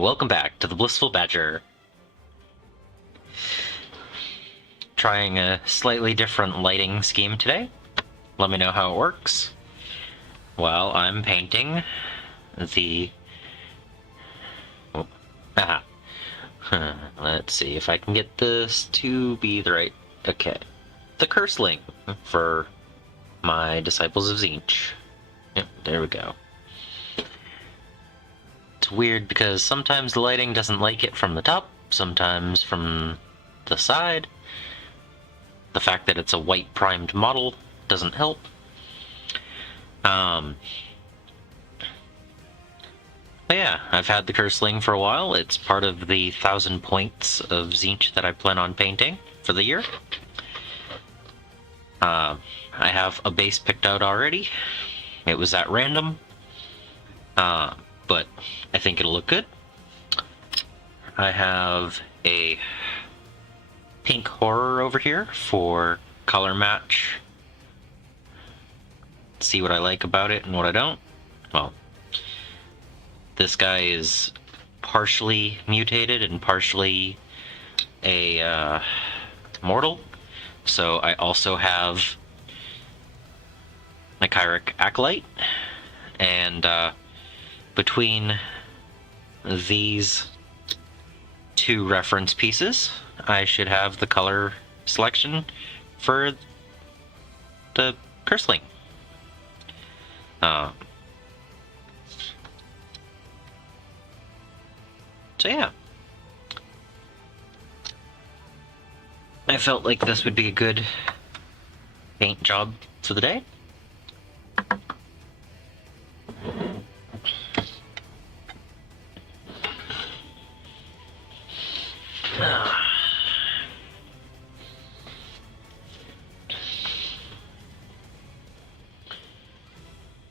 Welcome back to the Blissful Badger. Trying a slightly different lighting scheme today. Let me know how it works. Well, I'm painting the... Oh, aha. Let's see if I can get this to be the right... Okay. The Cursling for my Disciples of Tzeentch. Yep, there we go. It's weird because sometimes the lighting doesn't like it from the top, sometimes from the side. The fact that it's a white primed model doesn't help. But yeah, I've had the Cursling for a while. It's part of the 1,000 points of Tzeentch that I plan on painting for the year. I have a base picked out already. It was at random. But I think it'll look good. I have a pink horror over here for color match. See what I like about it and what I don't. Well, this guy is partially mutated and partially a mortal. So I also have my Chiric Acolyte, and between these two reference pieces, I should have the color selection for the Cursling. So yeah. I felt like this would be a good paint job for the day.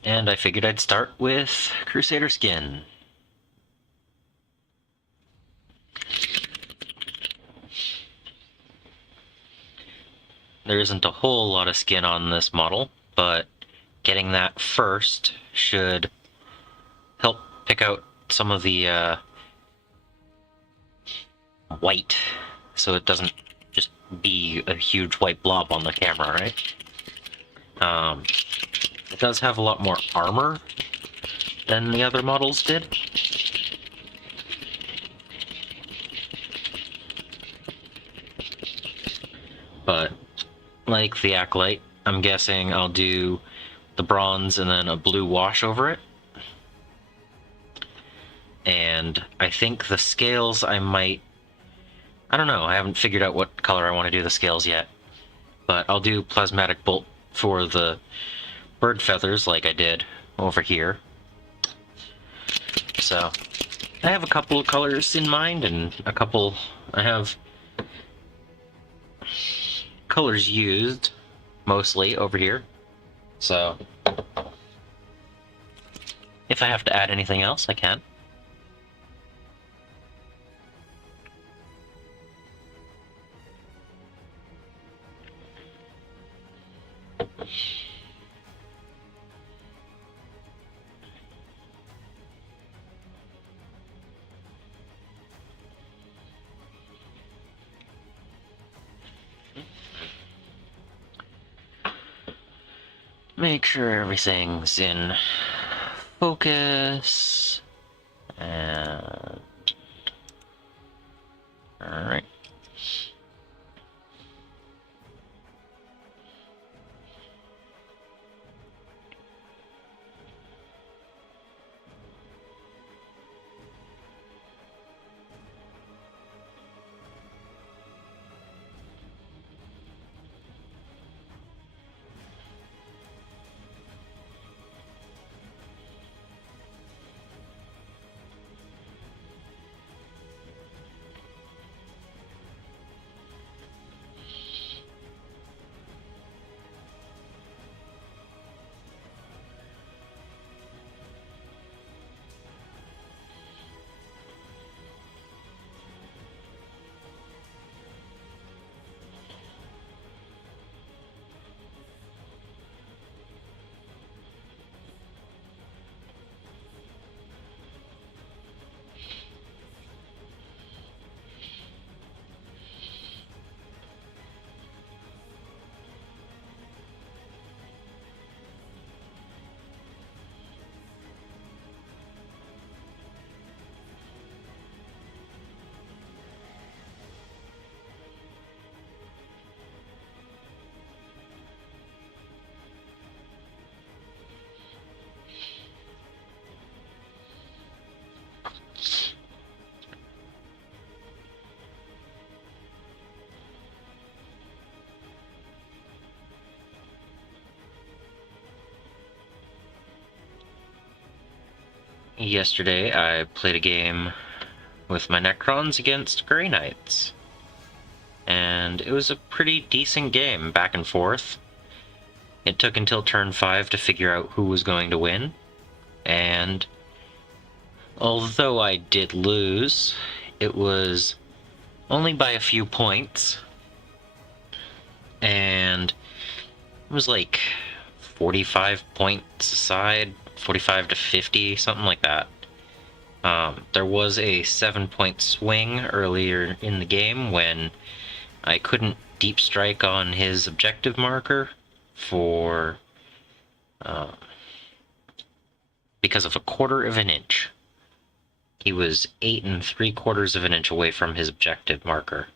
And I figured I'd start with Crusader Skin. There isn't a whole lot of skin on this model, but getting that first should help pick out some of the white, so it doesn't just be a huge white blob on the camera, right? It does have a lot more armor than the other models did. But like the Acolyte, I'm guessing I'll do the bronze and then a blue wash over it. And I think the scales I don't know, I haven't figured out what color I want to do the scales yet. But I'll do Plasmatic Bolt for the bird feathers like I did over here. So I have a couple of colors in mind, and I have colors used mostly over here. So if I have to add anything else, I can. Make sure everything's in focus. And all right. Yesterday I played a game with my Necrons against Grey Knights. And it was a pretty decent game, back and forth. It took until turn 5 to figure out who was going to win. And although I did lose, it was only by a few points. And it was like 45 points aside, 45 to 50, something like that. There was a 7-point swing earlier in the game when I couldn't deep strike on his objective marker for because of 1/4 of an inch. He was 8 3/4 of an inch away from his objective marker,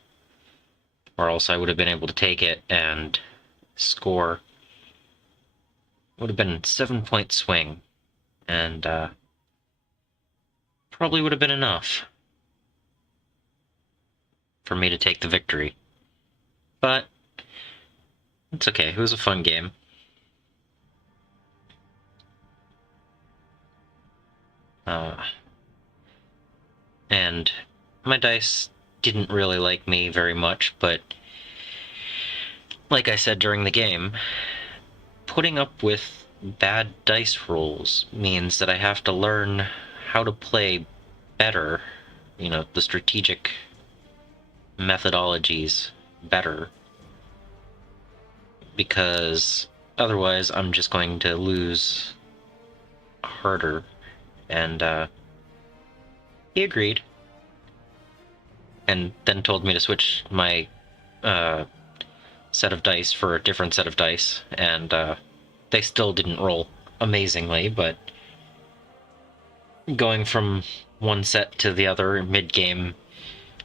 or else I would have been able to take it and score. Would have been a 7-point swing, and probably would have been enough for me to take the victory. But it's okay, it was a fun game. And my dice didn't really like me very much, but like I said during the game, putting up with bad dice rolls means that I have to learn how to play better, the strategic methodologies better, because otherwise I'm just going to lose harder. And he agreed, and then told me to switch my set of dice for a different set of dice, and they still didn't roll amazingly, but going from one set to the other mid-game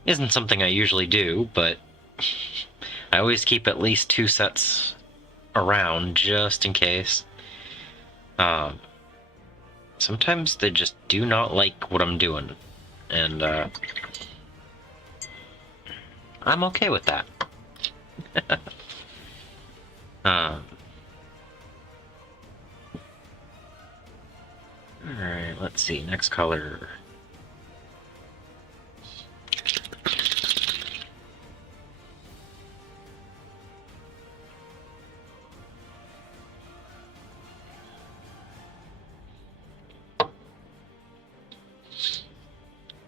isn't something I usually do, but I always keep at least 2 sets around just in case. Sometimes they just do not like what I'm doing, and I'm okay with that. Alright, let's see, next color.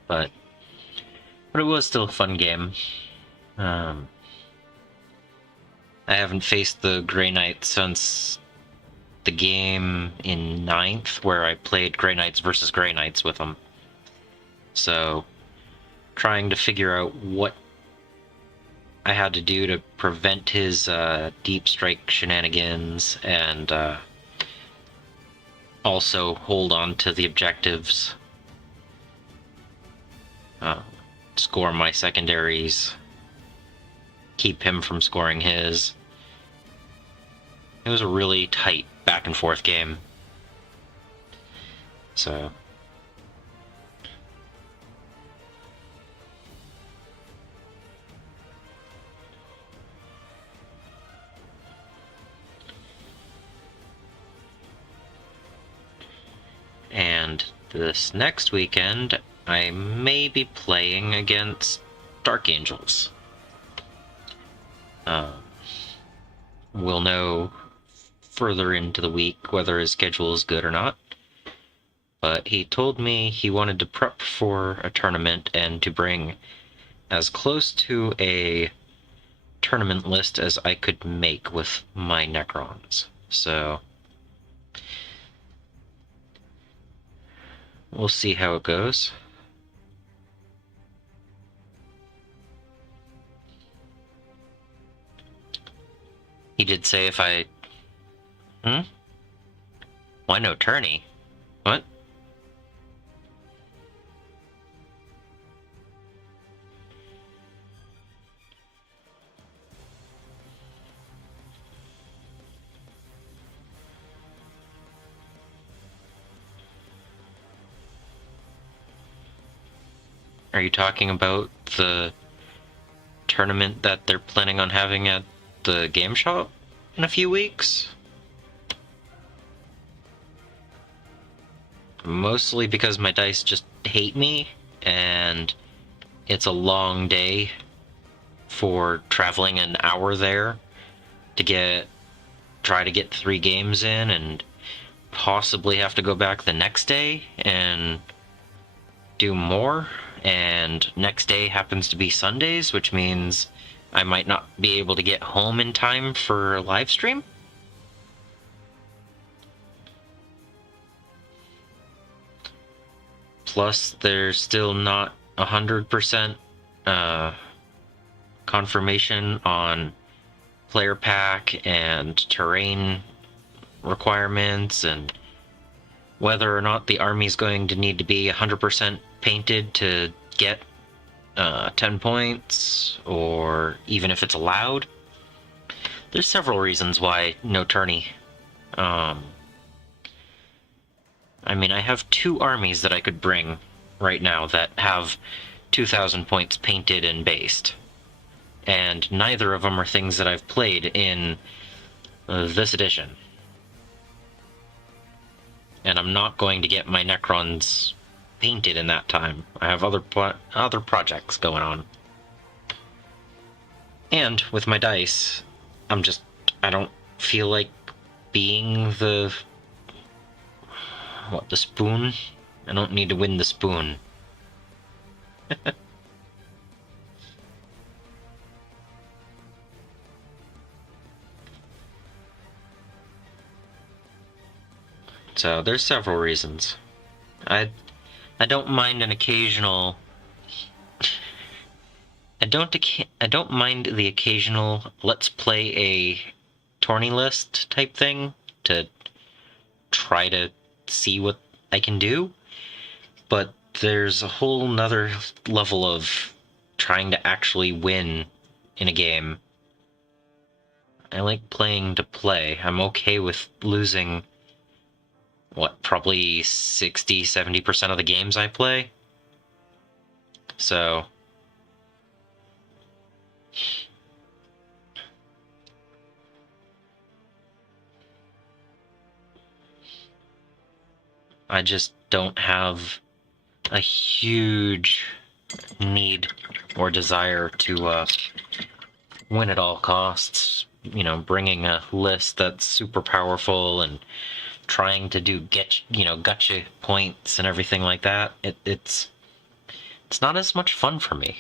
But it was still a fun game. I haven't faced the Grey Knights since the game in 9th, where I played Grey Knights versus Grey Knights with them. So, trying to figure out what I had to do to prevent his deep strike shenanigans, and also hold on to the objectives. Score my secondaries, keep him from scoring his. It was a really tight back and forth game. So and this next weekend I may be playing against Dark Angels. We'll know further into the week whether his schedule is good or not. But he told me he wanted to prep for a tournament and to bring as close to a tournament list as I could make with my Necrons. So we'll see how it goes. He did say if I... Why no tourney? What? Are you talking about the tournament that they're planning on having at the game shop in a few weeks? Mostly because my dice just hate me, and it's a long day for traveling an hour there to try to get 3 games in, and possibly have to go back the next day and do more. And next day happens to be Sundays, which means I might not be able to get home in time for a live stream. Plus, there's still not 100% confirmation on player pack and terrain requirements, and whether or not the army's going to need to be 100% painted to get 10 points, or even if it's allowed. There's several reasons why no tourney. I mean, I have 2 armies that I could bring right now that have 2,000 points painted and based. And neither of them are things that I've played in this edition. And I'm not going to get my Necrons painted in that time. I have other projects going on. And with my dice, I don't feel like being the spoon? I don't need to win the spoon. So there's several reasons. I don't mind an occasional. I don't mind the occasional let's play a tourney list type thing to try to see what I can do, but there's a whole nother level of trying to actually win in a game. I like playing to play. I'm okay with losing, probably 60-70% of the games I play. So I just don't have a huge need or desire to win at all costs. Bringing a list that's super powerful and trying to do gotcha points and everything like that. It's not as much fun for me.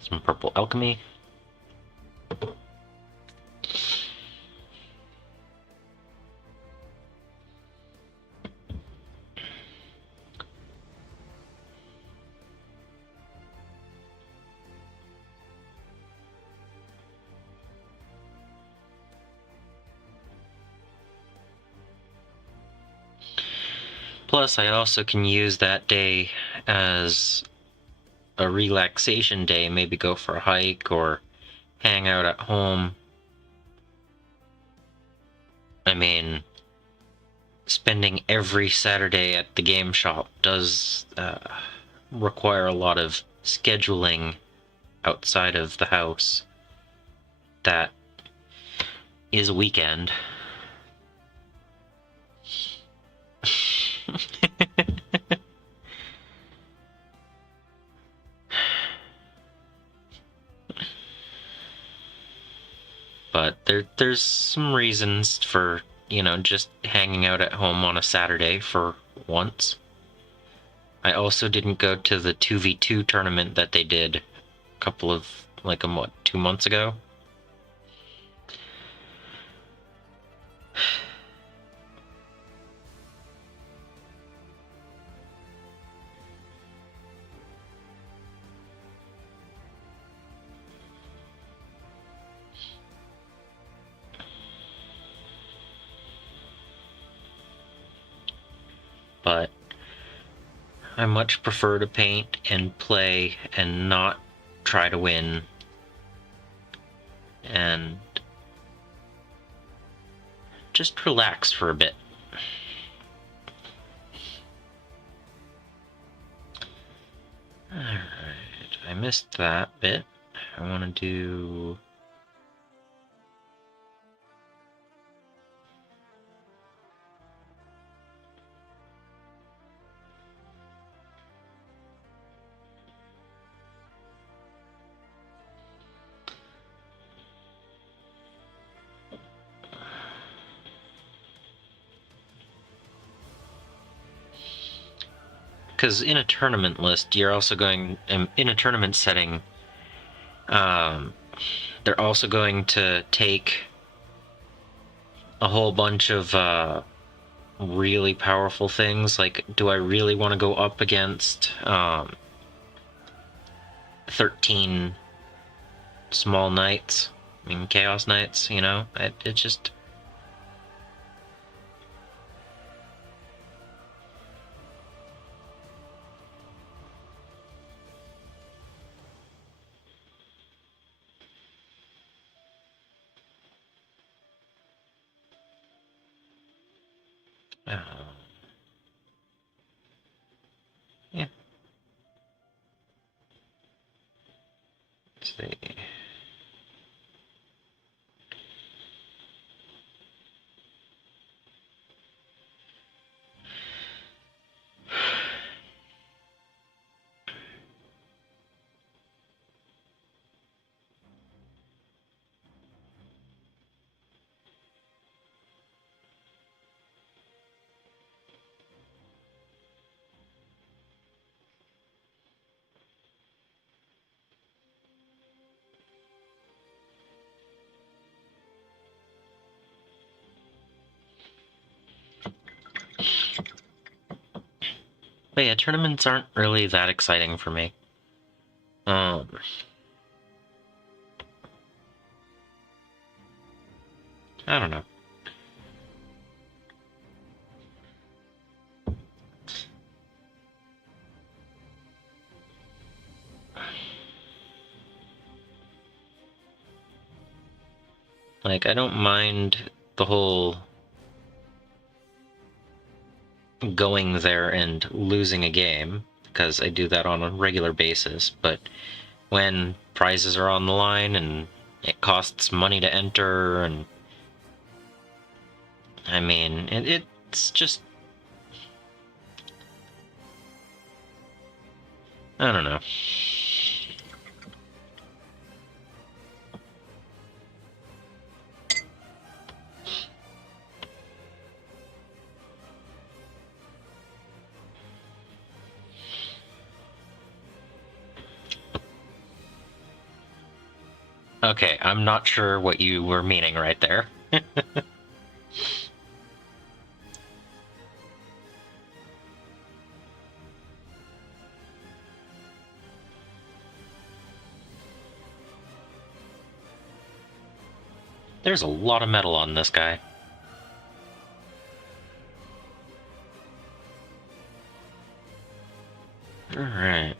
Some purple alchemy. Plus, I also can use that day as a relaxation day, maybe go for a hike or hang out at home. I mean, spending every Saturday at the game shop does require a lot of scheduling outside of the house. That is a weekend. But there's some reasons for, just hanging out at home on a Saturday for once. I also didn't go to the 2v2 tournament that they did a couple of, 2 months ago. But I much prefer to paint and play and not try to win. And just relax for a bit. Alright, I missed that bit. I want to do... Because in a tournament list, you're also going... in a tournament setting, they're also going to take a whole bunch of really powerful things. Like, do I really want to go up against 13 small knights? I mean, chaos knights, you know? It just... yeah. Let's see. But yeah, tournaments aren't really that exciting for me. I don't know. Like, I don't mind the whole going there and losing a game, because I do that on a regular basis, but when prizes are on the line and it costs money to enter, and I mean, it's just... I don't know. Okay, I'm not sure what you were meaning right there. There's a lot of metal on this guy. Alright.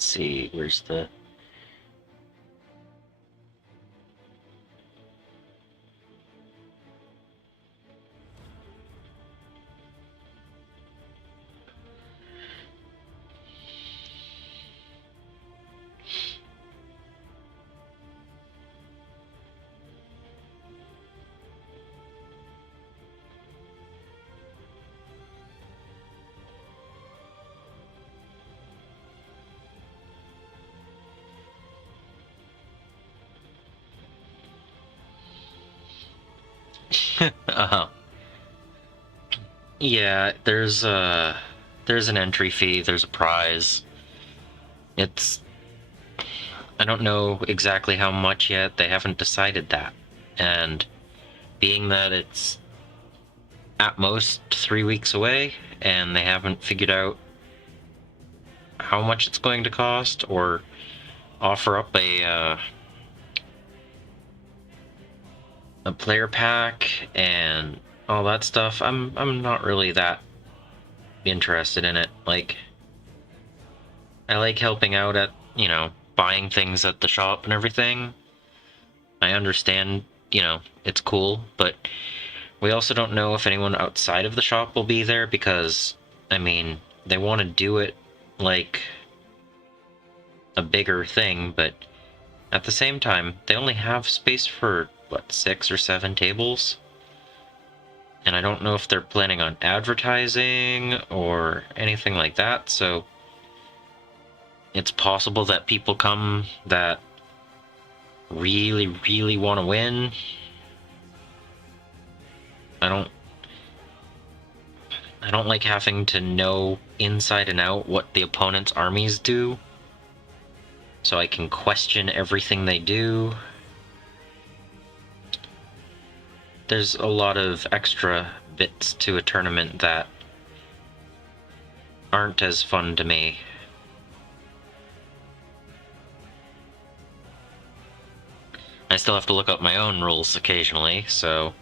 Let's see, where's the... uh-huh. Yeah, there's an entry fee, there's a prize. It's... I don't know exactly how much yet, they haven't decided that. And being that it's at most 3 weeks away, and they haven't figured out how much it's going to cost or offer up a player pack and all that stuff. I'm not really that interested in it. Like, I like helping out at, you know, buying things at the shop and everything. I understand, you know, it's cool, but we also don't know if anyone outside of the shop will be there because, I mean, they want to do it like a bigger thing, but at the same time, they only have space for, what, 6 or 7 tables? And I don't know if they're planning on advertising or anything like that, so it's possible that people come that really, really want to win. I don't like having to know inside and out what the opponent's armies do, so I can question everything they do. There's a lot of extra bits to a tournament that aren't as fun to me. I still have to look up my own rules occasionally, so...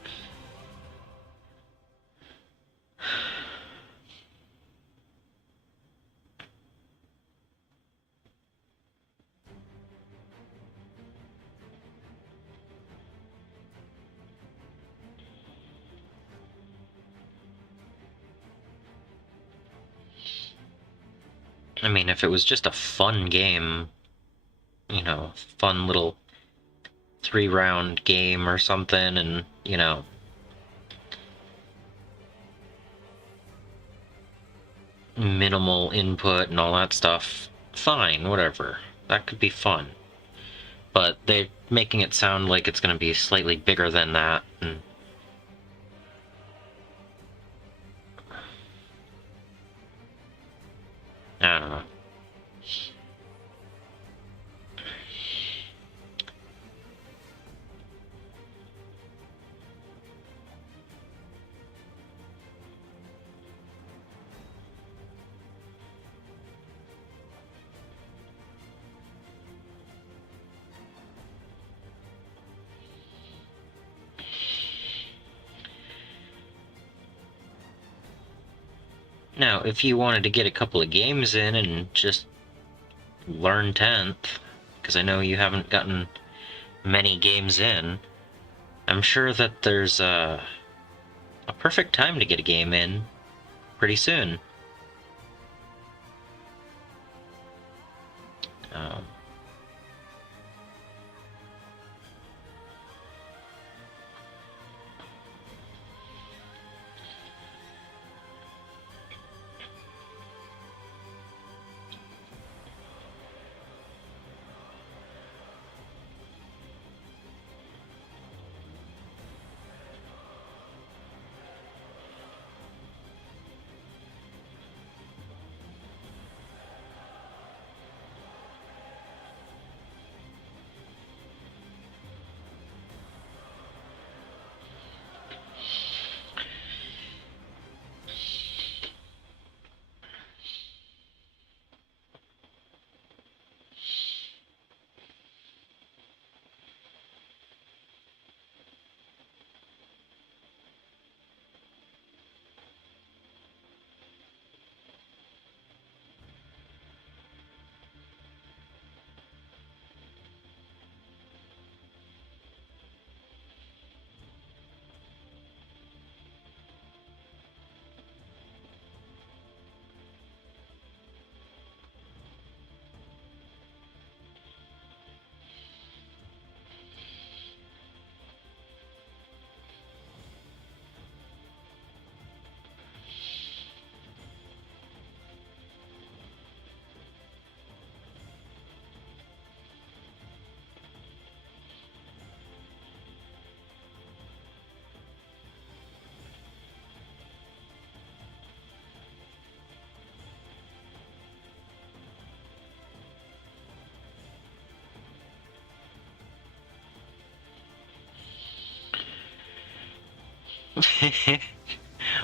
I mean, if it was just a fun game, you know, fun little 3-round game or something, and, you know, minimal input and all that stuff, fine, whatever. That could be fun. But they're making it sound like it's going to be slightly bigger than that, and I don't know. Now, if you wanted to get a couple of games in and just learn 10th, because I know you haven't gotten many games in, I'm sure that there's a perfect time to get a game in pretty soon. Um,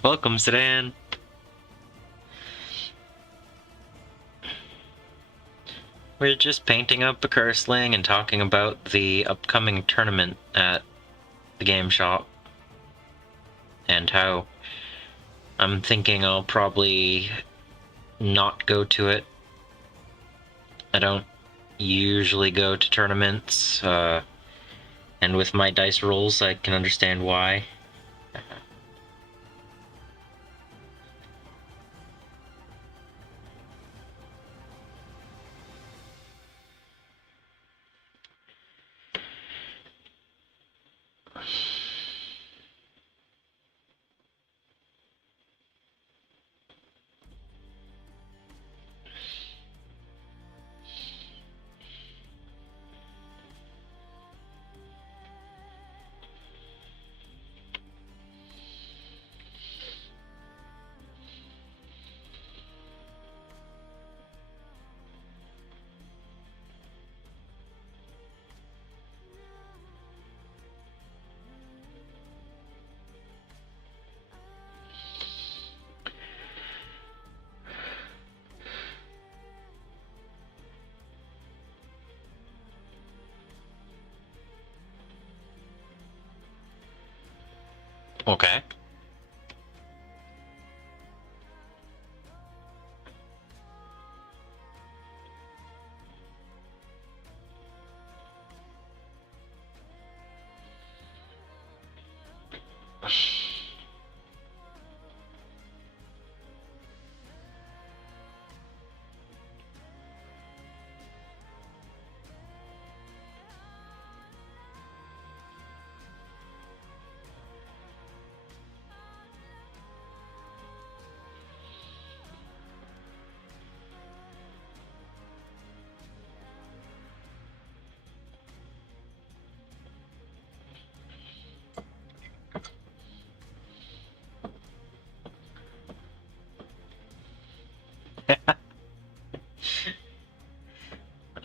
Welcome, Sedan. We're just painting up a Cursling and talking about the upcoming tournament at the game shop. And how I'm thinking I'll probably not go to it. I don't usually go to tournaments, and with my dice rolls I can understand why. Okay.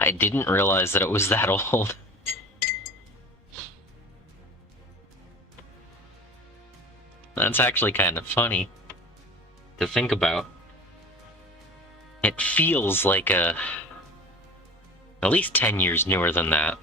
I didn't realize that it was that old. That's actually kind of funny to think about. It feels like at least 10 years newer than that.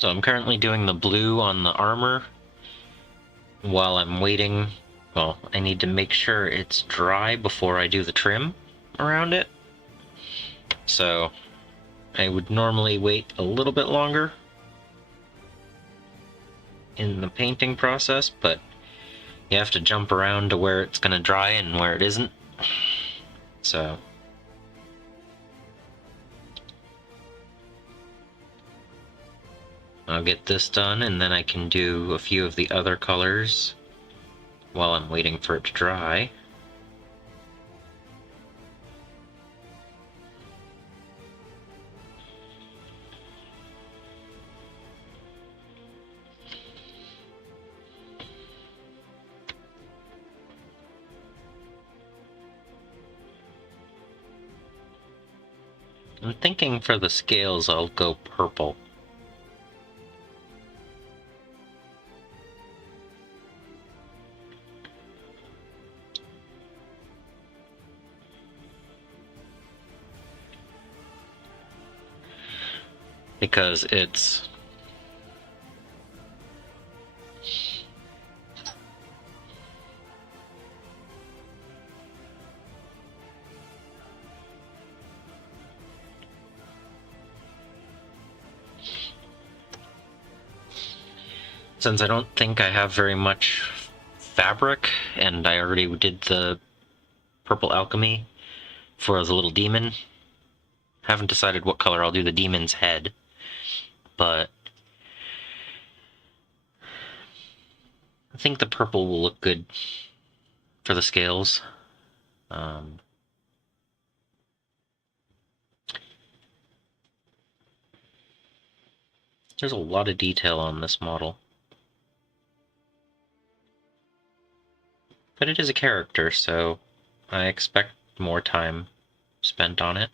So I'm currently doing the blue on the armor while I'm waiting Well, I need to make sure it's dry before I do the trim around it. So I would normally wait a little bit longer in the painting process, but you have to jump around to where it's going to dry and where it isn't. So I'll get this done, and then I can do a few of the other colors while I'm waiting for it to dry. I'm thinking for the scales I'll go purple. Because it's since I don't think I have very much fabric, and I already did the purple alchemy for the little demon. Haven't decided what color I'll do the demon's head, but I think the purple will look good for the scales. There's a lot of detail on this model. But it is a character, so I expect more time spent on it.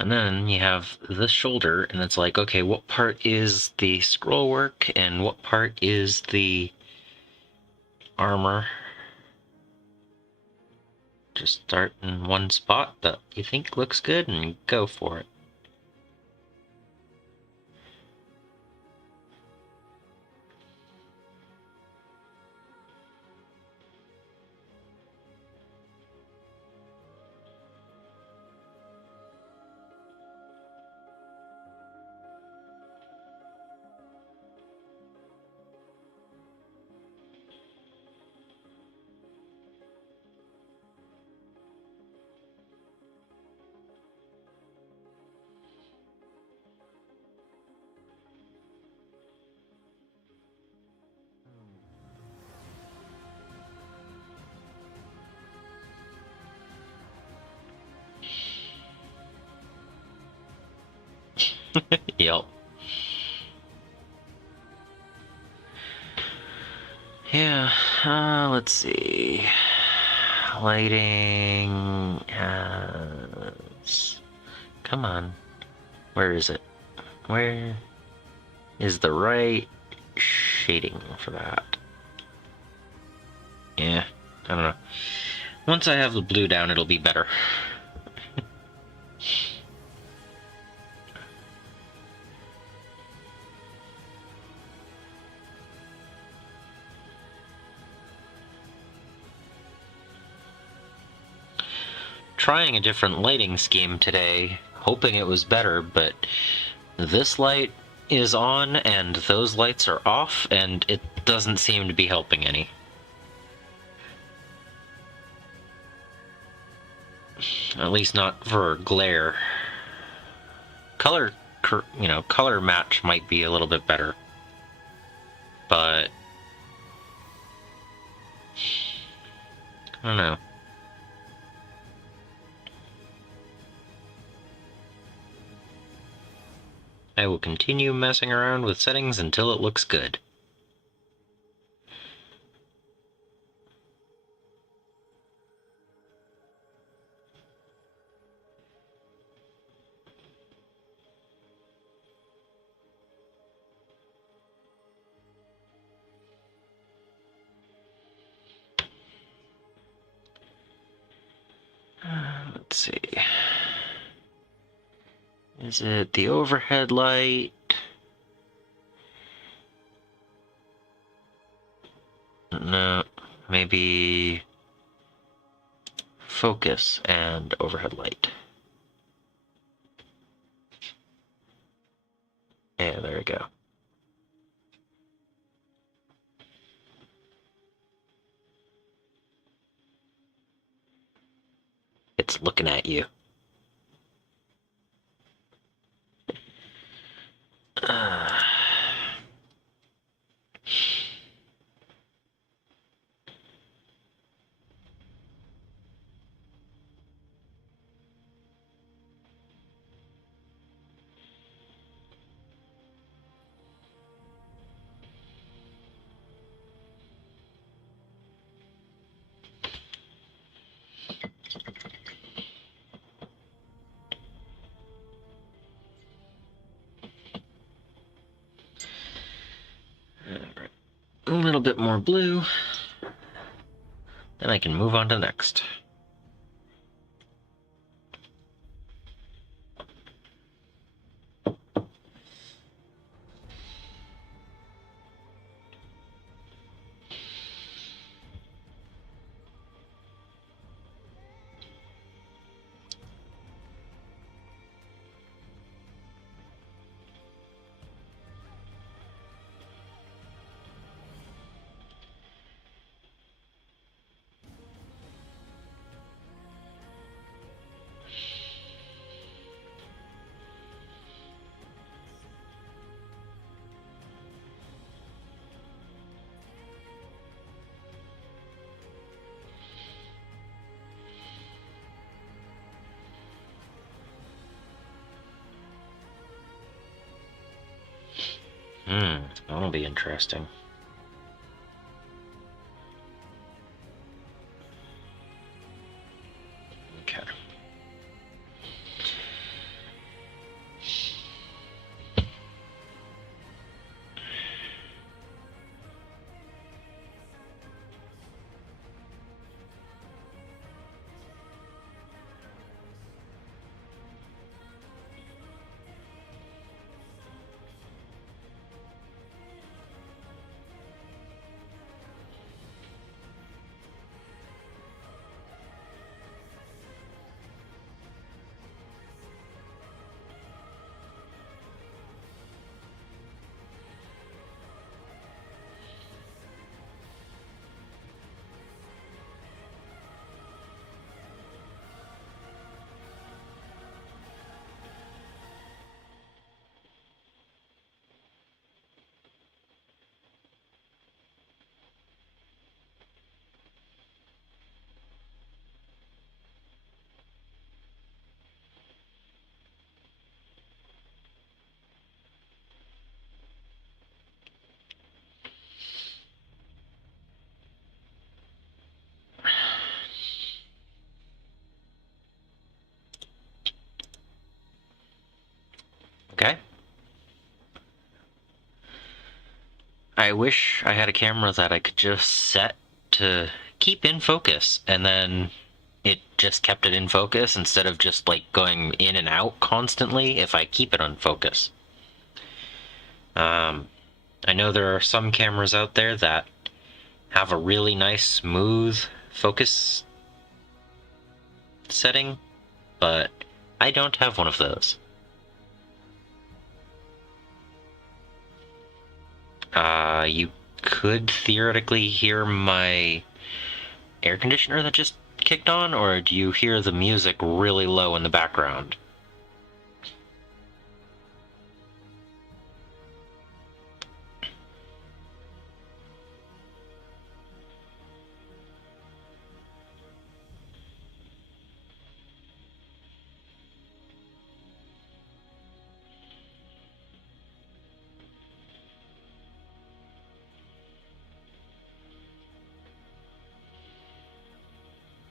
And then you have this shoulder, and it's like, okay, what part is the scroll work and what part is the armor? Just start in one spot that you think looks good and go for it. Yep. Yeah, let's see. Lighting has... Come on. Where is it? Where is the right shading for that? Yeah, I don't know. Once I have the blue down, it'll be better. Trying a different lighting scheme today, hoping it was better, but this light is on and those lights are off, and it doesn't seem to be helping any. At least not for glare. Color, color match might be a little bit better, but I don't know. I will continue messing around with settings until it looks good. Let's see. Is it the overhead light? No, maybe focus and overhead light. Yeah, there we go. It's looking at you. Alright. A little bit more blue. Then I can move on to the next. That'll be interesting. Okay. I wish I had a camera that I could just set to keep in focus, and then it just kept it in focus instead of just like going in and out constantly if I keep it on focus. I know there are some cameras out there that have a really nice smooth focus setting, but I don't have one of those. You could theoretically hear my air conditioner that just kicked on, or do you hear the music really low in the background?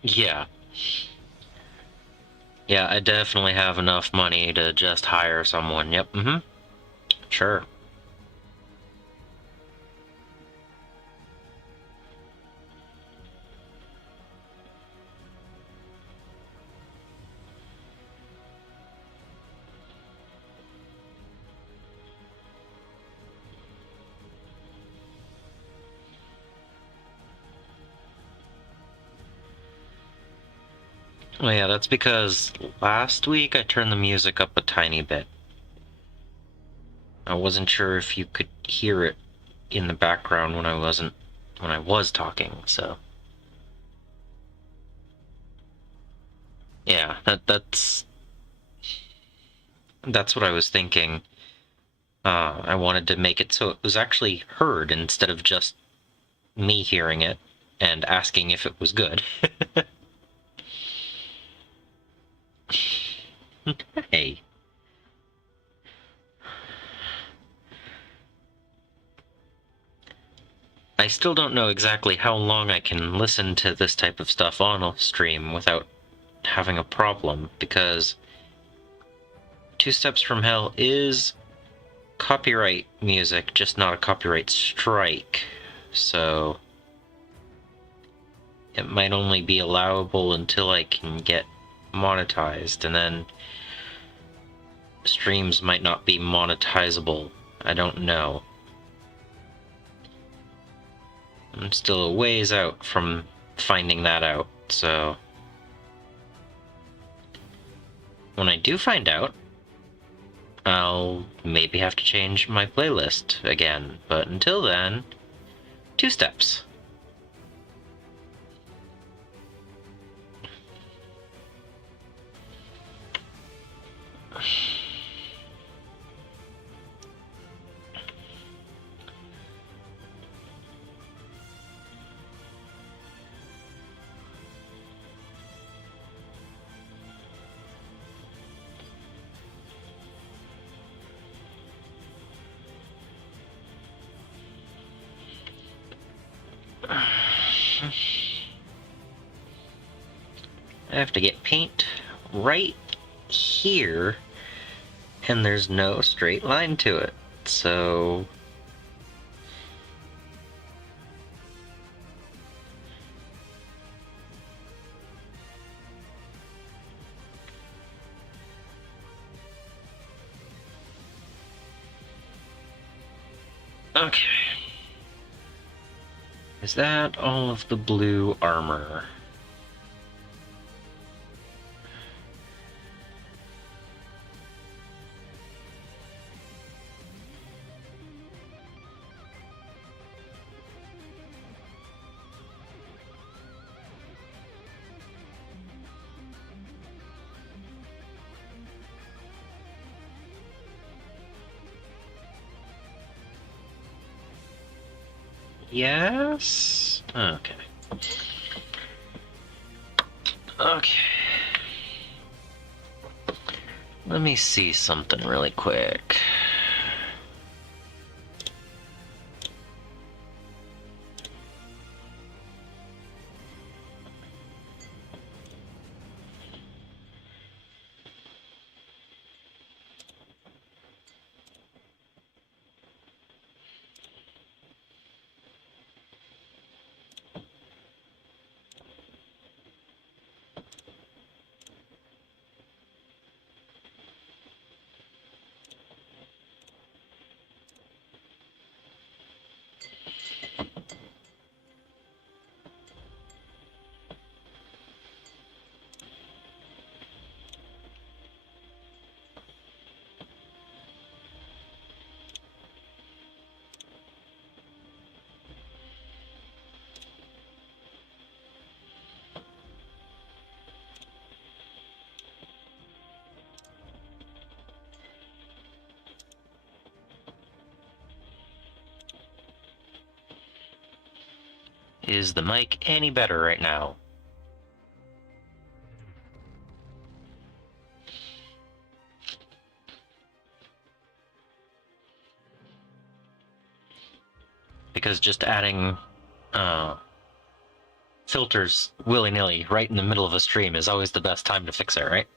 Yeah. Yeah, I definitely have enough money to just hire someone. Yep, sure. Well, yeah, that's because last week I turned the music up a tiny bit. I wasn't sure if you could hear it in the background when I was talking, so. Yeah, that's what I was thinking. I wanted to make it so it was actually heard instead of just me hearing it and asking if it was good. Hey. I still don't know exactly how long I can listen to this type of stuff on a stream without having a problem, because Two Steps from Hell is copyright music, just not a copyright strike. So it might only be allowable until I can get monetized, and then streams might not be monetizable. I don't know. I'm still a ways out from finding that out, so when I do find out, I'll maybe have to change my playlist again, but until then, Two Steps. I have to get paint right here, and there's no straight line to it, so... Okay. Is that all of the blue armor? Yes? Okay. Okay. Let me see something really quick. Is the mic any better right now? Because just adding filters willy-nilly right in the middle of a stream is always the best time to fix it, right?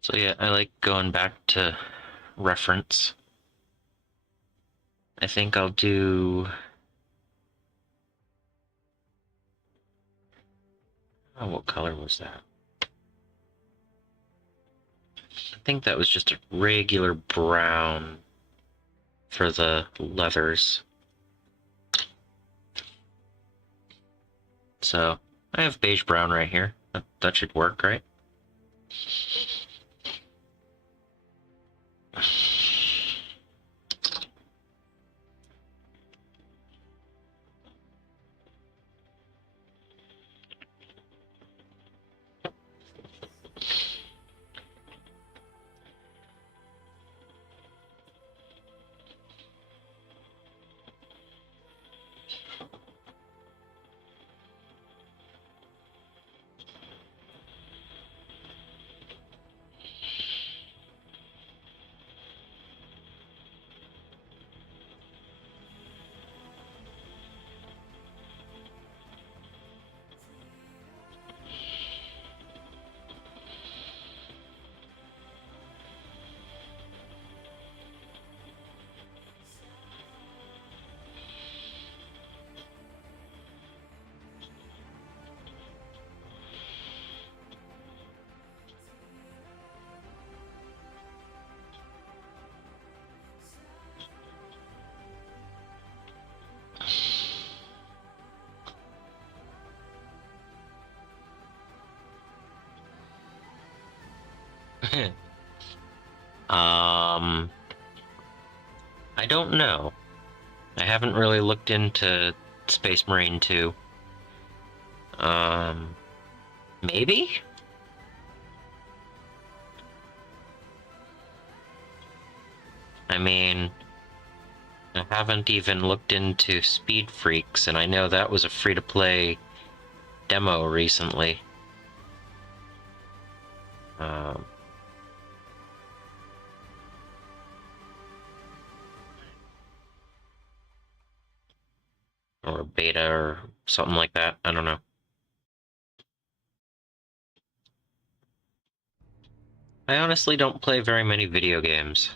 So yeah, I like going back to reference. I think I'll do... Oh, what color was that? I think that was just a regular brown for the leathers. So I have beige brown right here. That should work, right? I don't know. I haven't really looked into Space Marine 2. Maybe? I mean, I haven't even looked into Speed Freaks, and I know that was a free-to-play demo recently. Or beta or something like that. I don't know. I honestly don't play very many video games.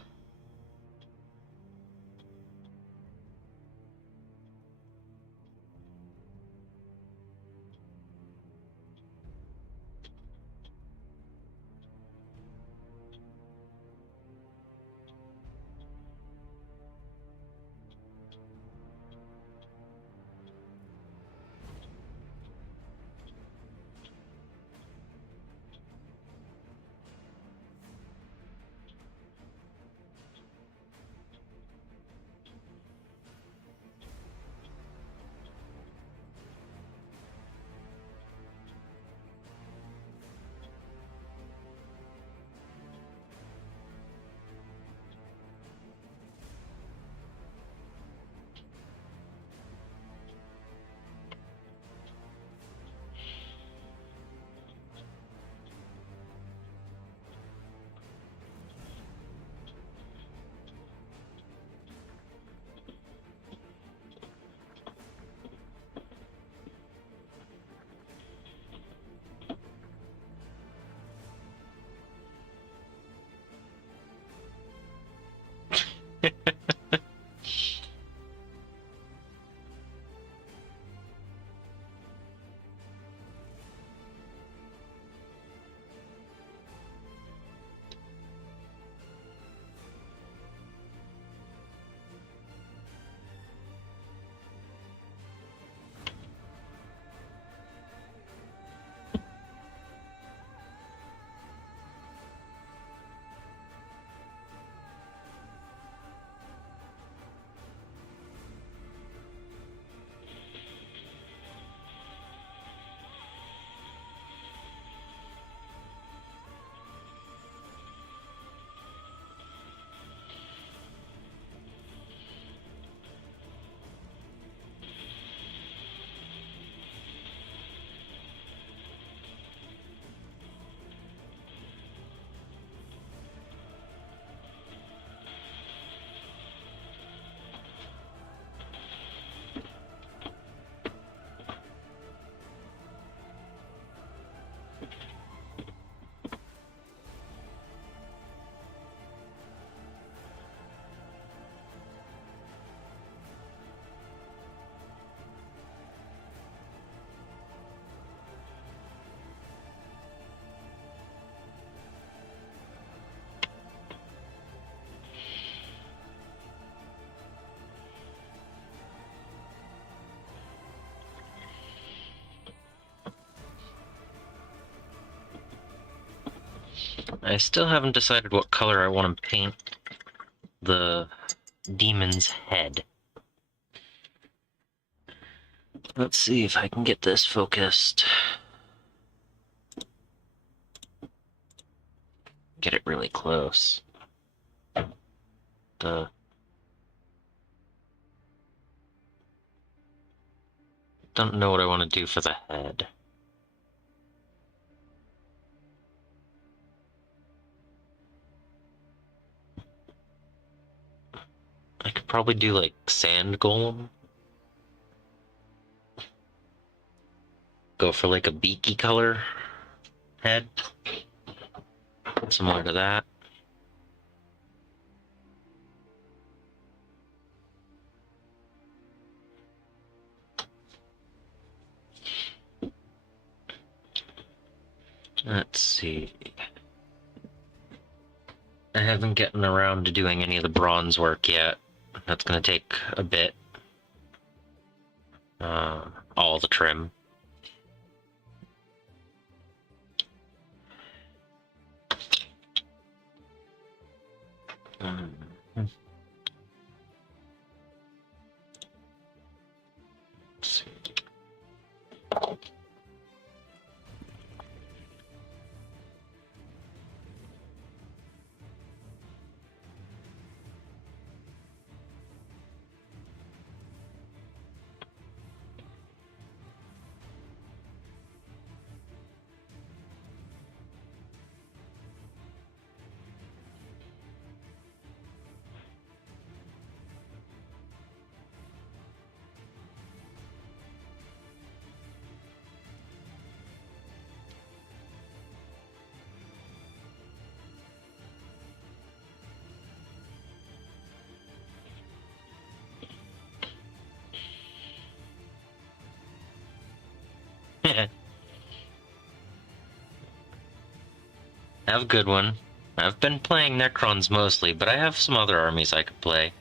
I still haven't decided what color I want to paint the demon's head. Let's see if I can get this focused. Get it really close. Don't know what I want to do for the head. I could probably do like sand golem. Go for like a beaky color head. Similar to that. Let's see. I haven't gotten around to doing any of the bronze work yet. That's gonna take a bit. All the trim. Have a good one. I've been playing Necrons mostly, but I have some other armies I could play.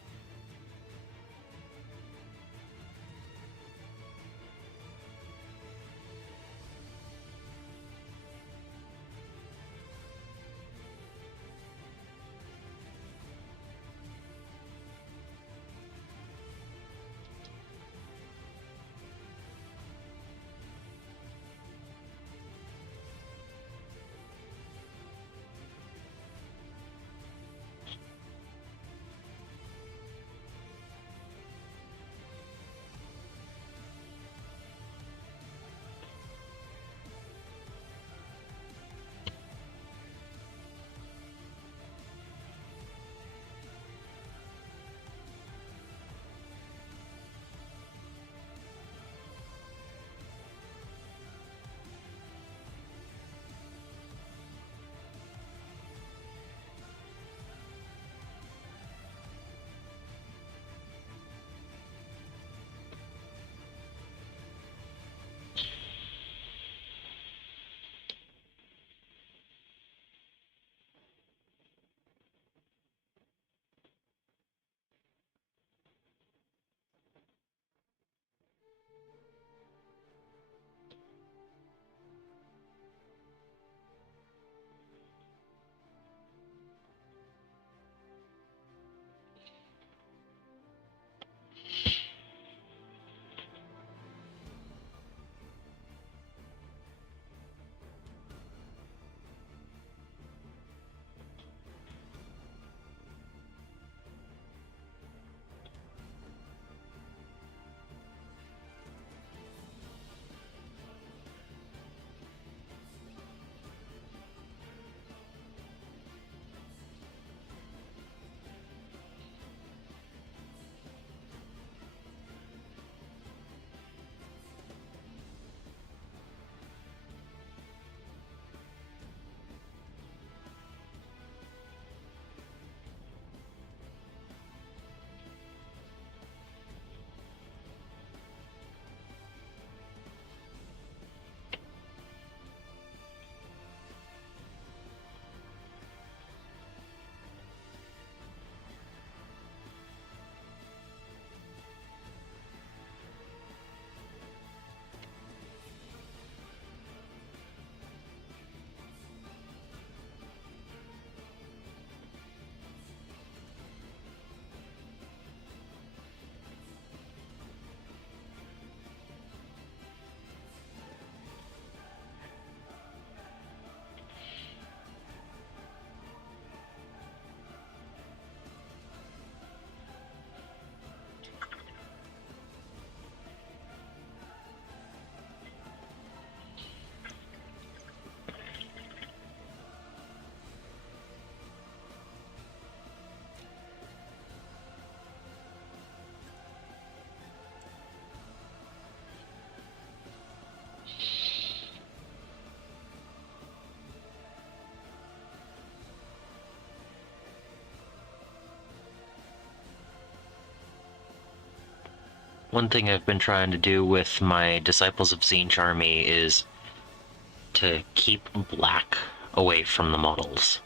One thing I've been trying to do with my Disciples of Tzeentch army is to keep black away from the models.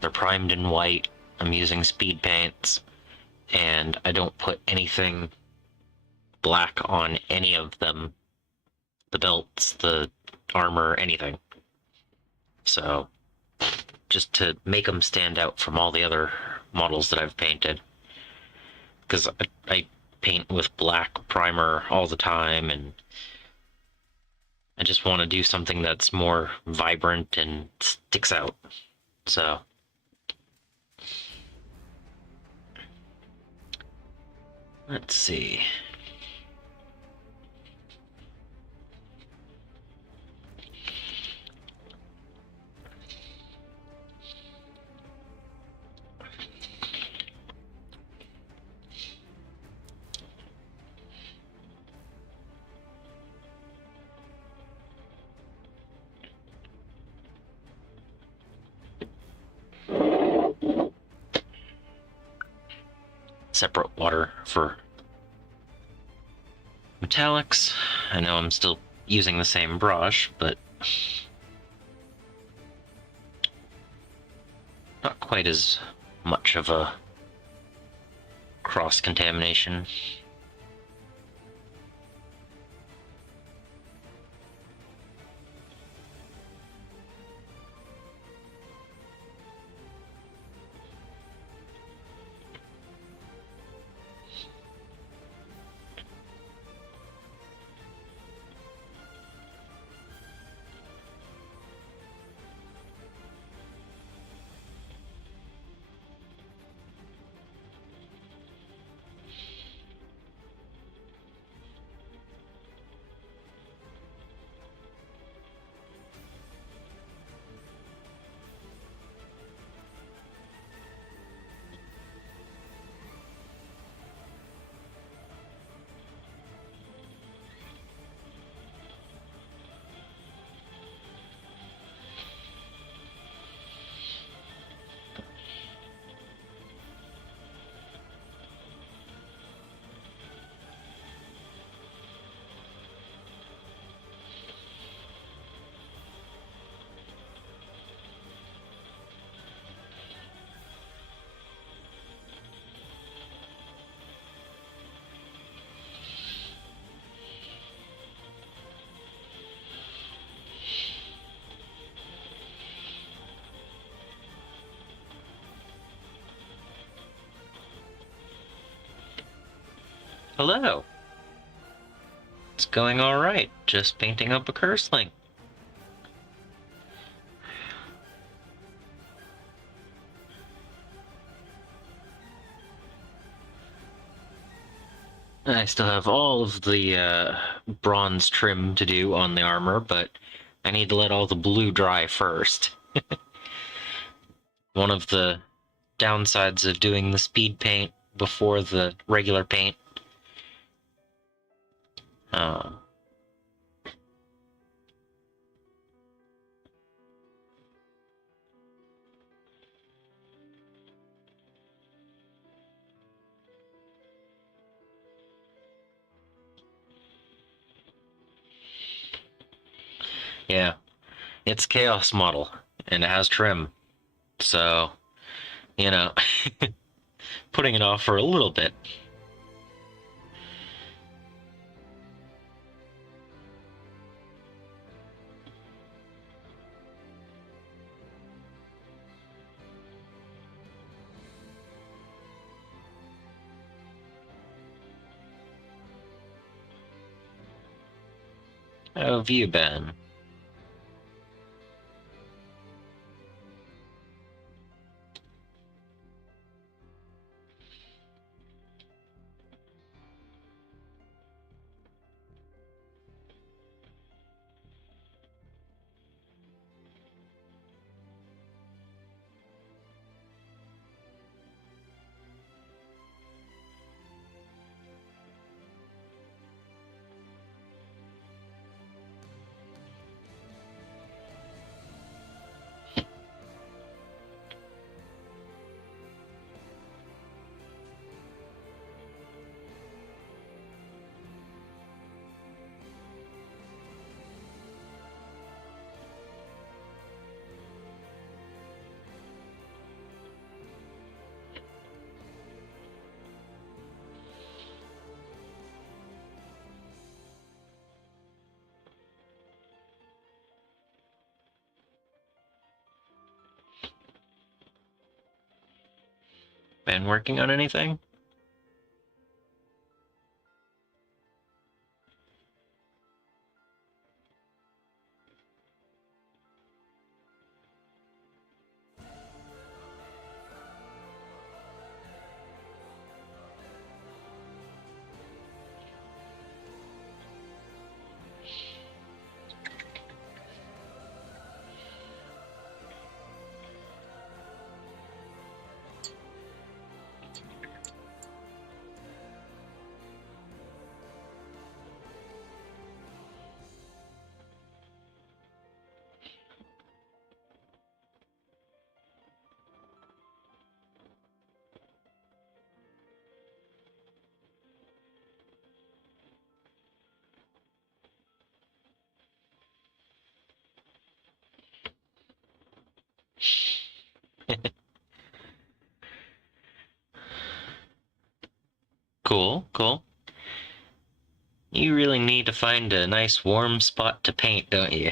They're primed in white, I'm using speed paints, and I don't put anything black on any of them. The belts, the armor, anything. So, just to make them stand out from all the other models that I've painted. Because I paint with black primer all the time, and I just want to do something that's more vibrant and sticks out. So, let's see. Separate water for metallics. I know I'm still using the same brush, but not quite as much of a cross-contamination. Hello! It's going alright, just painting up a Cursling. I still have all of the bronze trim to do on the armor, but I need to let all the blue dry first. One of the downsides of doing the speed paint before the regular paint. Yeah, it's Chaos model, and it has trim, so, you know, putting it off for a little bit. How have you been? Been working on anything? Cool, cool. You really need to find a nice warm spot to paint, don't you?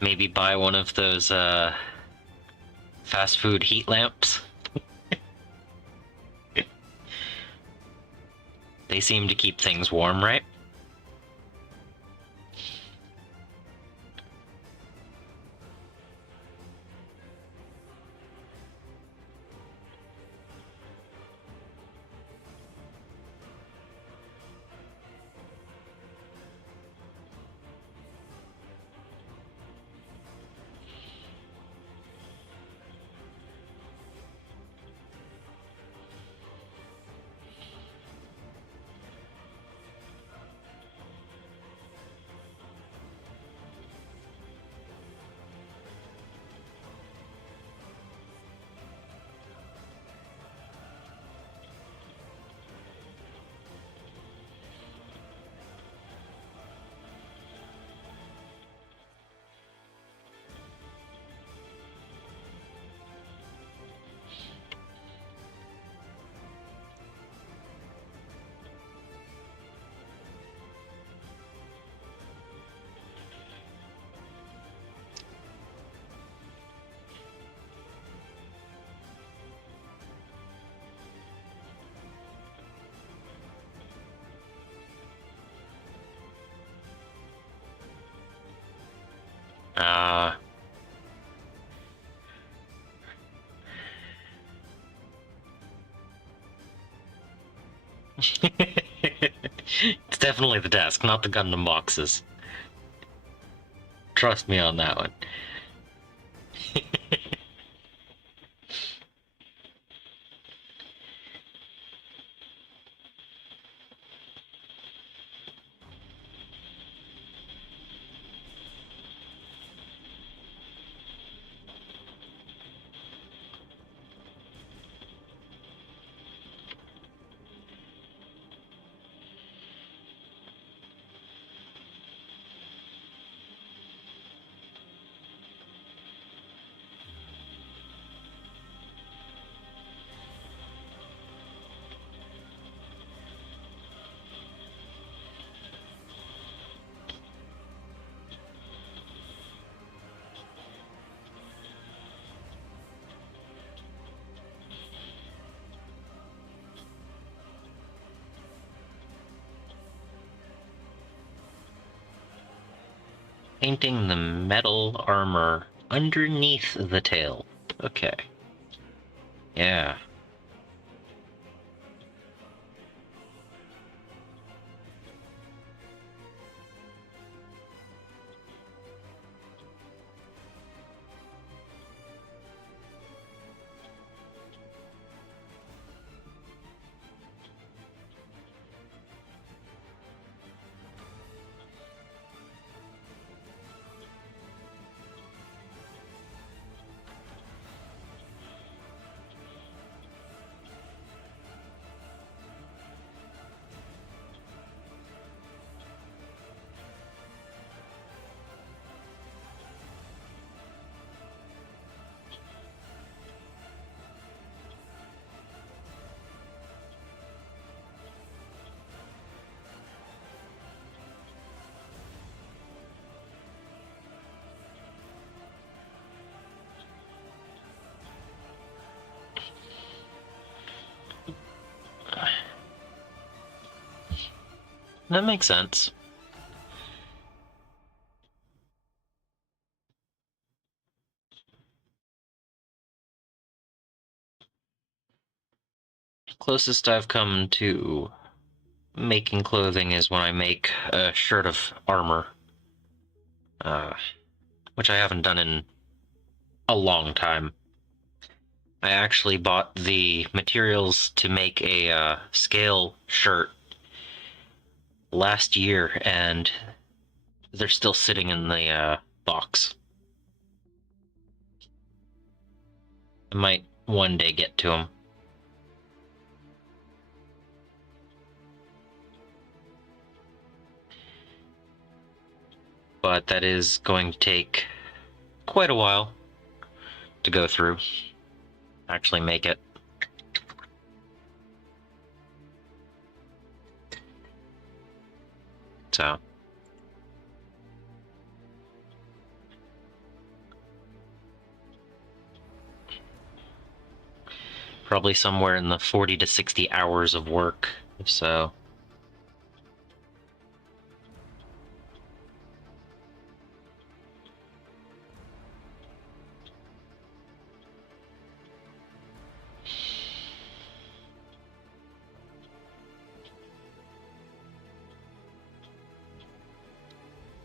Maybe buy one of those fast food heat lamps. They seem to keep things warm, right? Uh, it's definitely the desk, not the Gundam boxes. Trust me on that one. Painting the metal armor underneath the tail. Okay. Yeah. that makes sense. Closest I've come to making clothing is when I make a shirt of armor, which I haven't done in a long time. I actually bought the materials to make a scale shirt last year, and they're still sitting in the box. I might one day get to them. But that is going to take quite a while to go through. Actually make it. So. Probably somewhere in the 40 to 60 hours of work, so.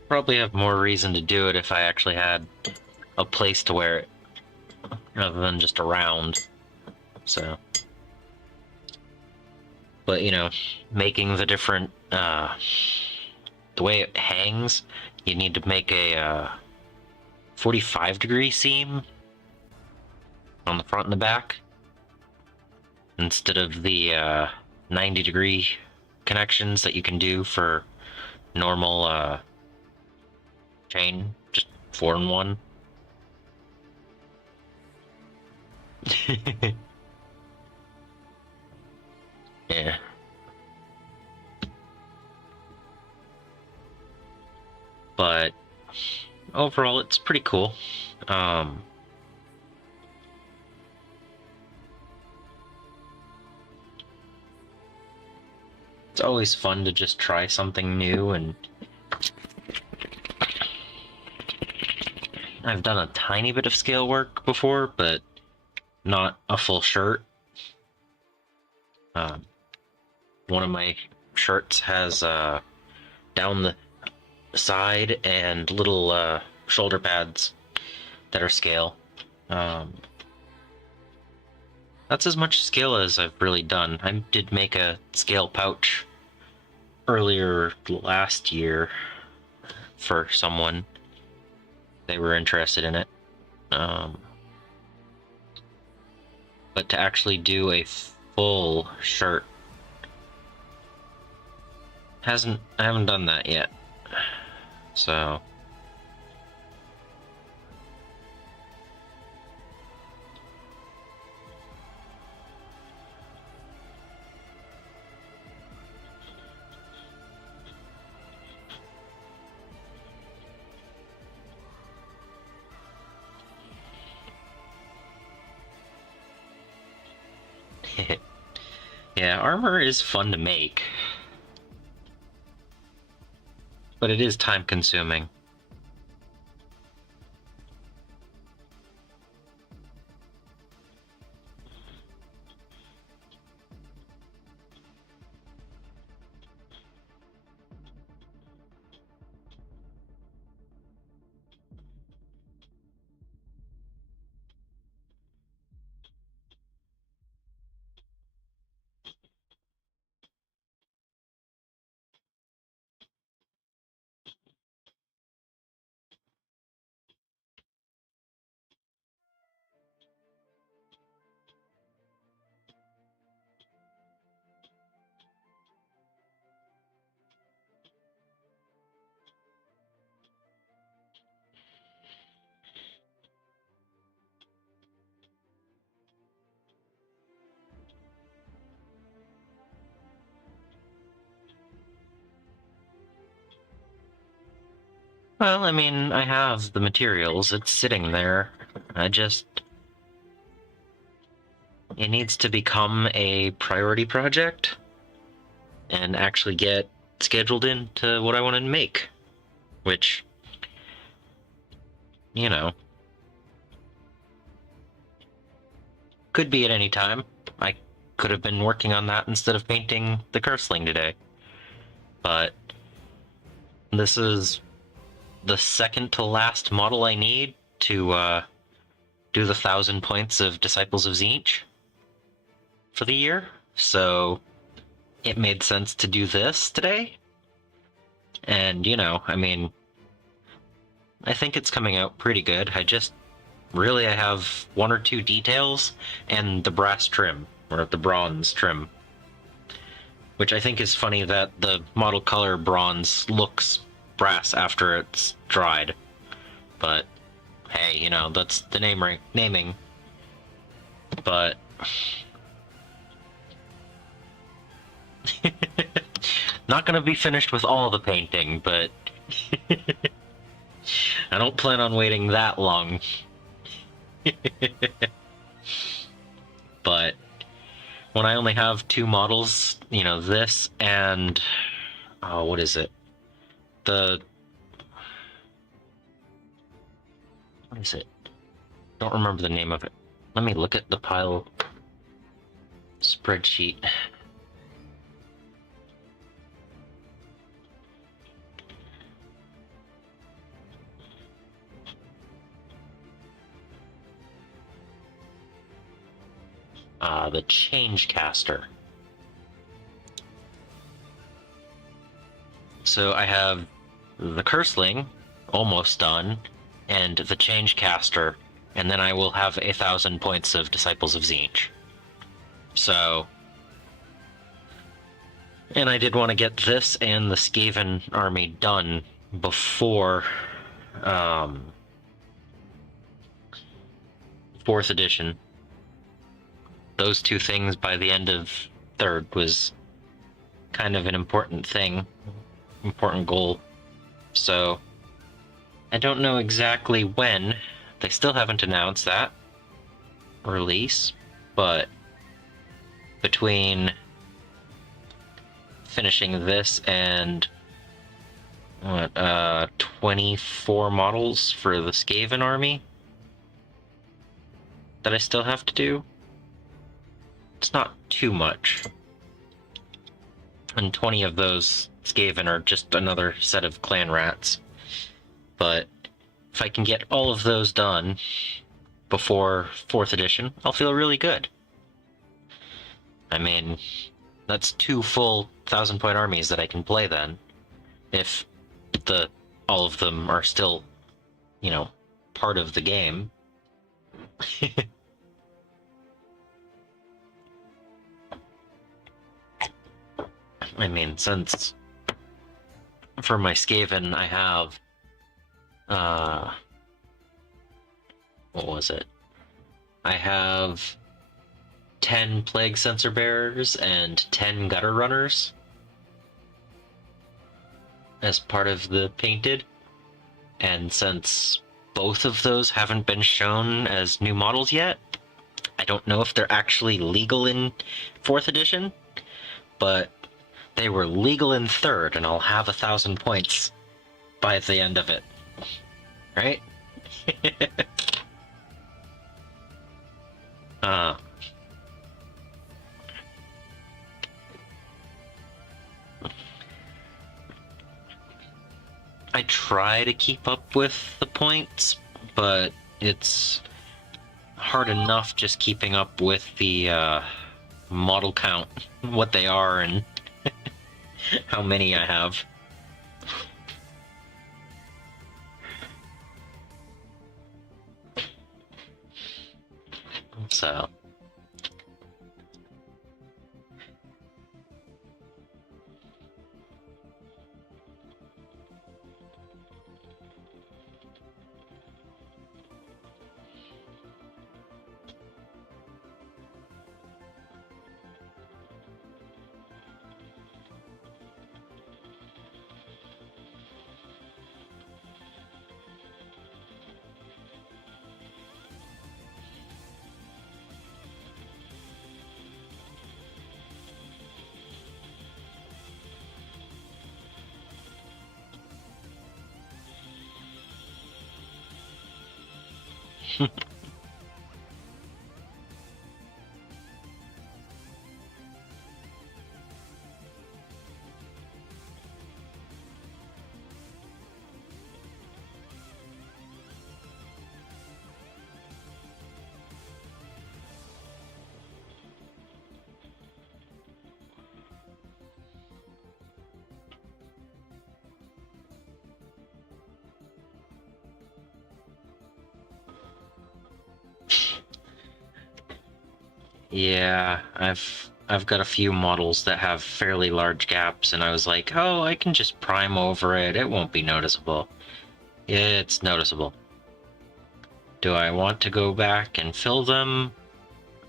Probably have more reason to do it if I actually had a place to wear it, rather than just around, so. But, you know, making the different, the way it hangs, you need to make a 45-degree seam on the front and the back, instead of the 90-degree connections that you can do for normal chain, just 4-in-1. Yeah. But overall, it's pretty cool. It's always fun to just try something new, and I've done a tiny bit of scale work before, but not a full shirt. One of my shirts has down the side and little shoulder pads that are scale. That's as much scale as I've really done. I did make a scale pouch earlier last year for someone. They were interested in it. But to actually do a full shirt, I haven't done that yet. So yeah, armor is fun to make, but it is time consuming. Well, I mean, I have the materials. It's sitting there. It needs to become a priority project and actually get scheduled into what I want to make, which, you know, could be at any time. I could have been working on that instead of painting the Cursling today. But this is the second to last model I need to do the 1,000 points of Disciples of Tzeentch for the year. So it made sense to do this today. And, you know, I mean, I think it's coming out pretty good. I have one or two details and the brass trim, or the bronze trim. Which I think is funny that the model color bronze looks brass after it's dried. But, hey, you know, that's the naming. But... not gonna be finished with all the painting, but... I don't plan on waiting that long. But when I only have two models, you know, this and what is it? What is it? Don't remember the name of it. Let me look at the pile spreadsheet. The Change Caster. So I have the Cursling almost done, and the Change Caster, and then I will have 1,000 points of Disciples of Tzeentch. So, and I did want to get this and the Skaven army done before 4th edition. Those two things by the end of 3rd was kind of an important goal. So, I don't know exactly when. They still haven't announced that release, but between finishing this and 24 models for the Skaven army that I still have to do, it's not too much. And 20 of those Skaven are just another set of clan rats. But if I can get all of those done before 4th edition, I'll feel really good. I mean, that's 2 full 1,000-point armies that I can play then. If all of them are still, you know, part of the game. I mean, since for my Skaven I have what was it? I have 10 Plague Sensor Bearers and 10 Gutter Runners as part of the painted, and since both of those haven't been shown as new models yet, I don't know if they're actually legal in 4th edition, but they were legal in 3rd, and I'll have 1,000 points by the end of it. Right? I try to keep up with the points, but it's hard enough just keeping up with the model count, what they are, and how many I have. So... Yeah, I've got a few models that have fairly large gaps, and I was like, oh, I can just prime over it. It won't be noticeable. It's noticeable. Do I want to go back and fill them?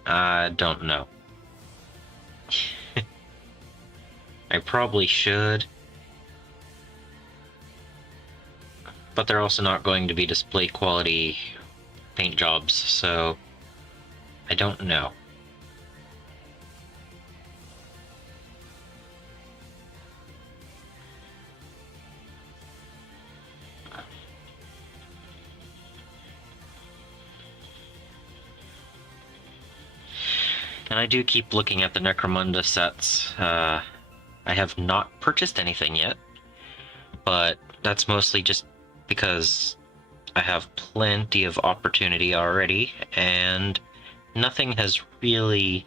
I don't know. I probably should. But they're also not going to be display quality paint jobs, so I don't know. And I do keep looking at the Necromunda sets. I have not purchased anything yet, but that's mostly just because I have plenty of opportunity already, and nothing has really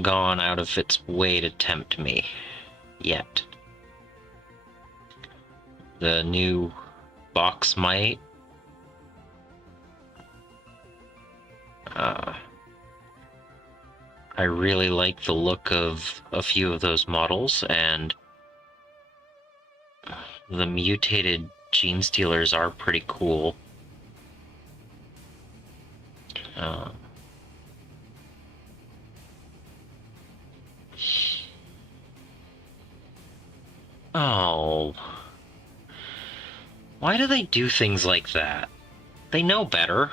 gone out of its way to tempt me yet. The new box might. I really like the look of a few of those models, and the mutated gene stealers are pretty cool. Oh. Why do they do things like that? They know better.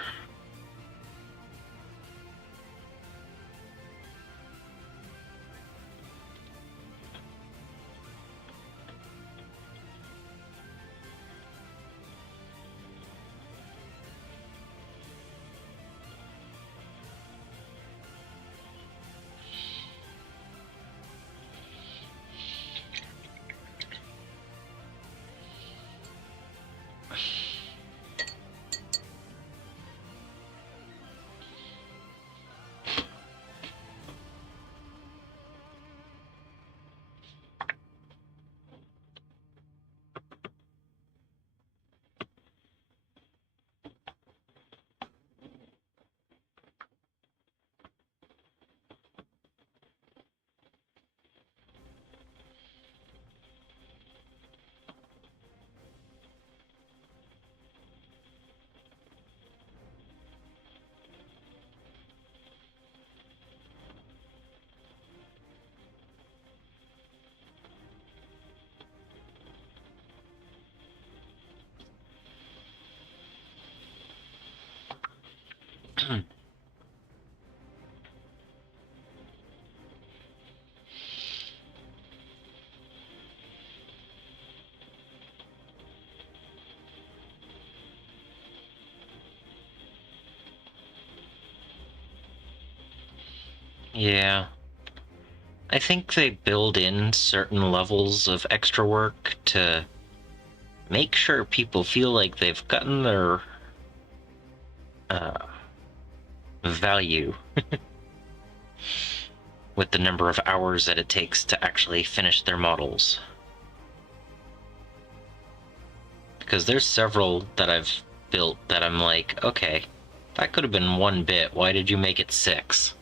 Yeah. I think they build in certain levels of extra work to make sure people feel like they've gotten their value with the number of hours that it takes to actually finish their models. Because there's several that I've built that I'm like, okay, that could have been 1 bit. Why did you make it 6?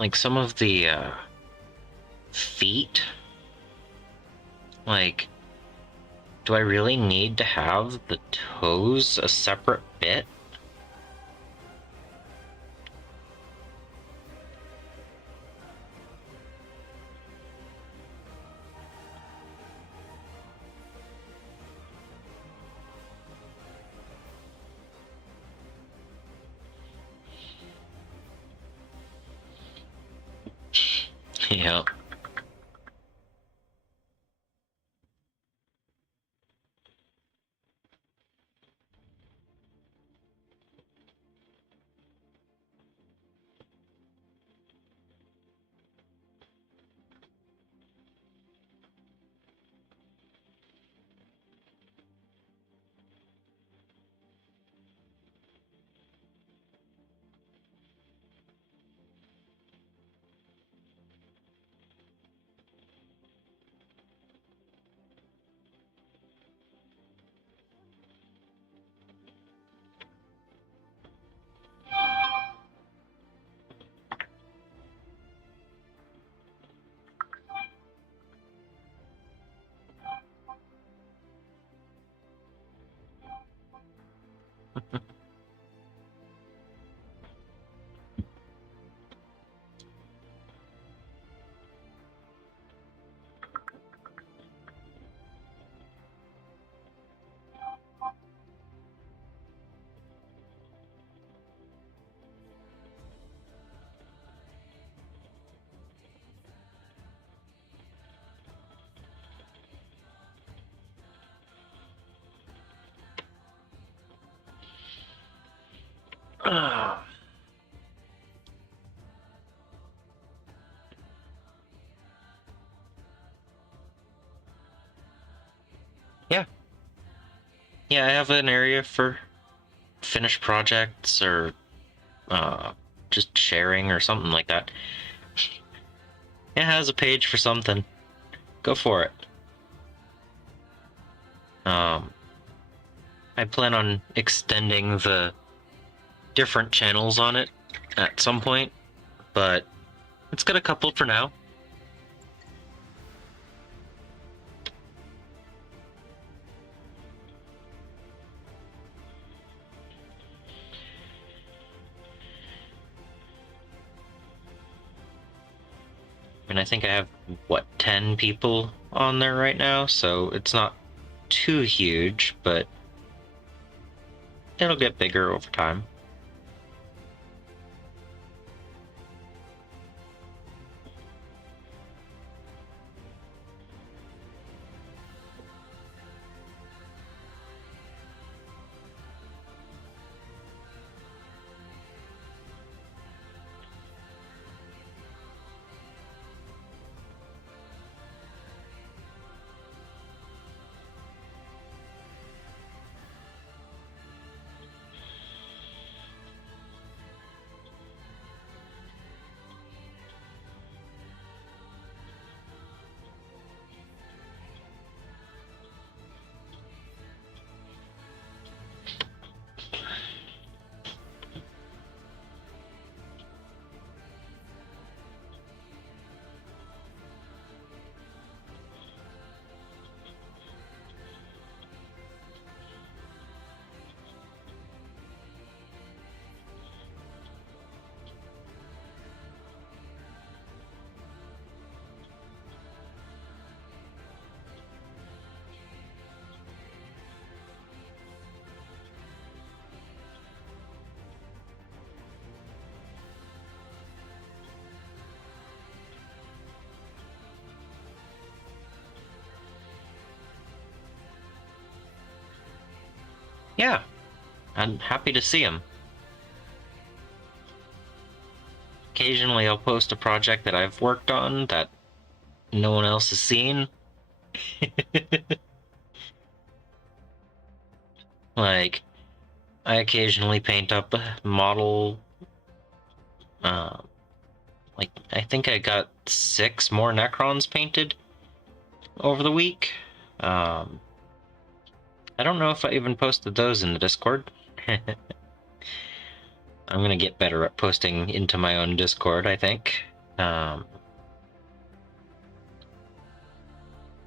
like some of the feet, like, do I really need to have the toes a separate bit? Yeah. Yeah. Yeah, I have an area for finished projects or just sharing or something like that. It has a page for something. Go for it. I plan on extending the different channels on it at some point, but it's got a couple for now. And I think I have, what, 10 people on there right now, so it's not too huge, but it'll get bigger over time. Yeah, I'm happy to see them. Occasionally I'll post a project that I've worked on that no one else has seen. Like, I occasionally paint up a model. Uh, like, I think I got 6 more Necrons painted over the week. I don't know if I even posted those in the Discord. I'm gonna get better at posting into my own Discord, I think.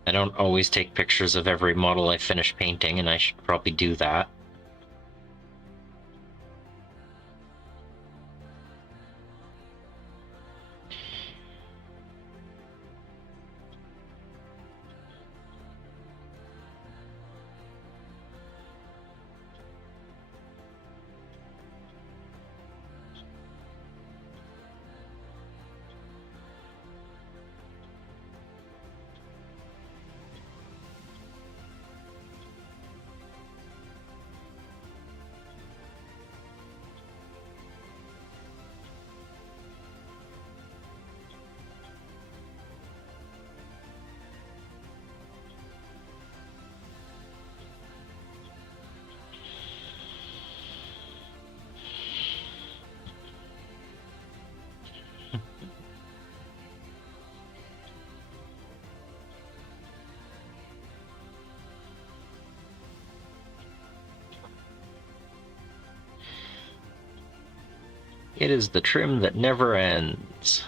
I don't always take pictures of every model I finish painting, and I should probably do that. It is the trim that never ends.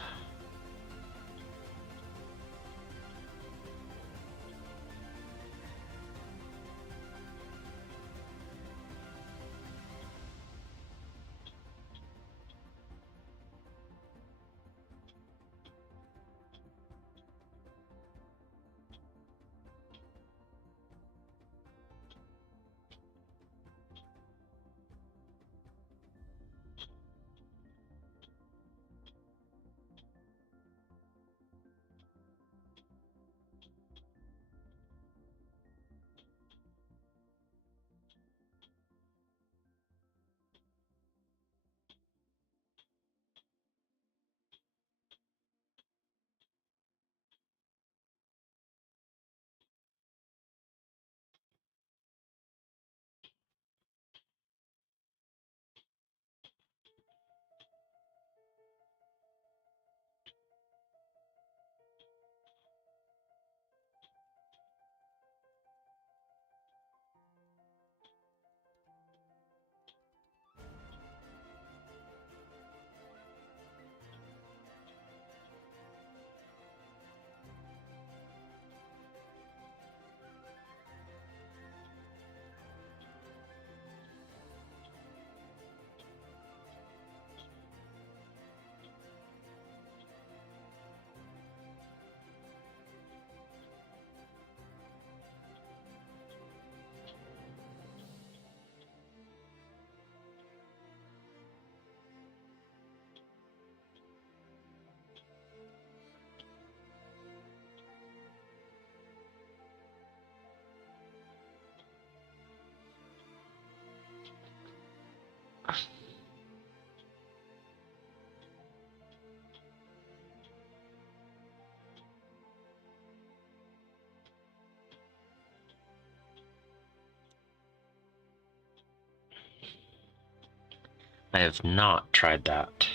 I have not tried that,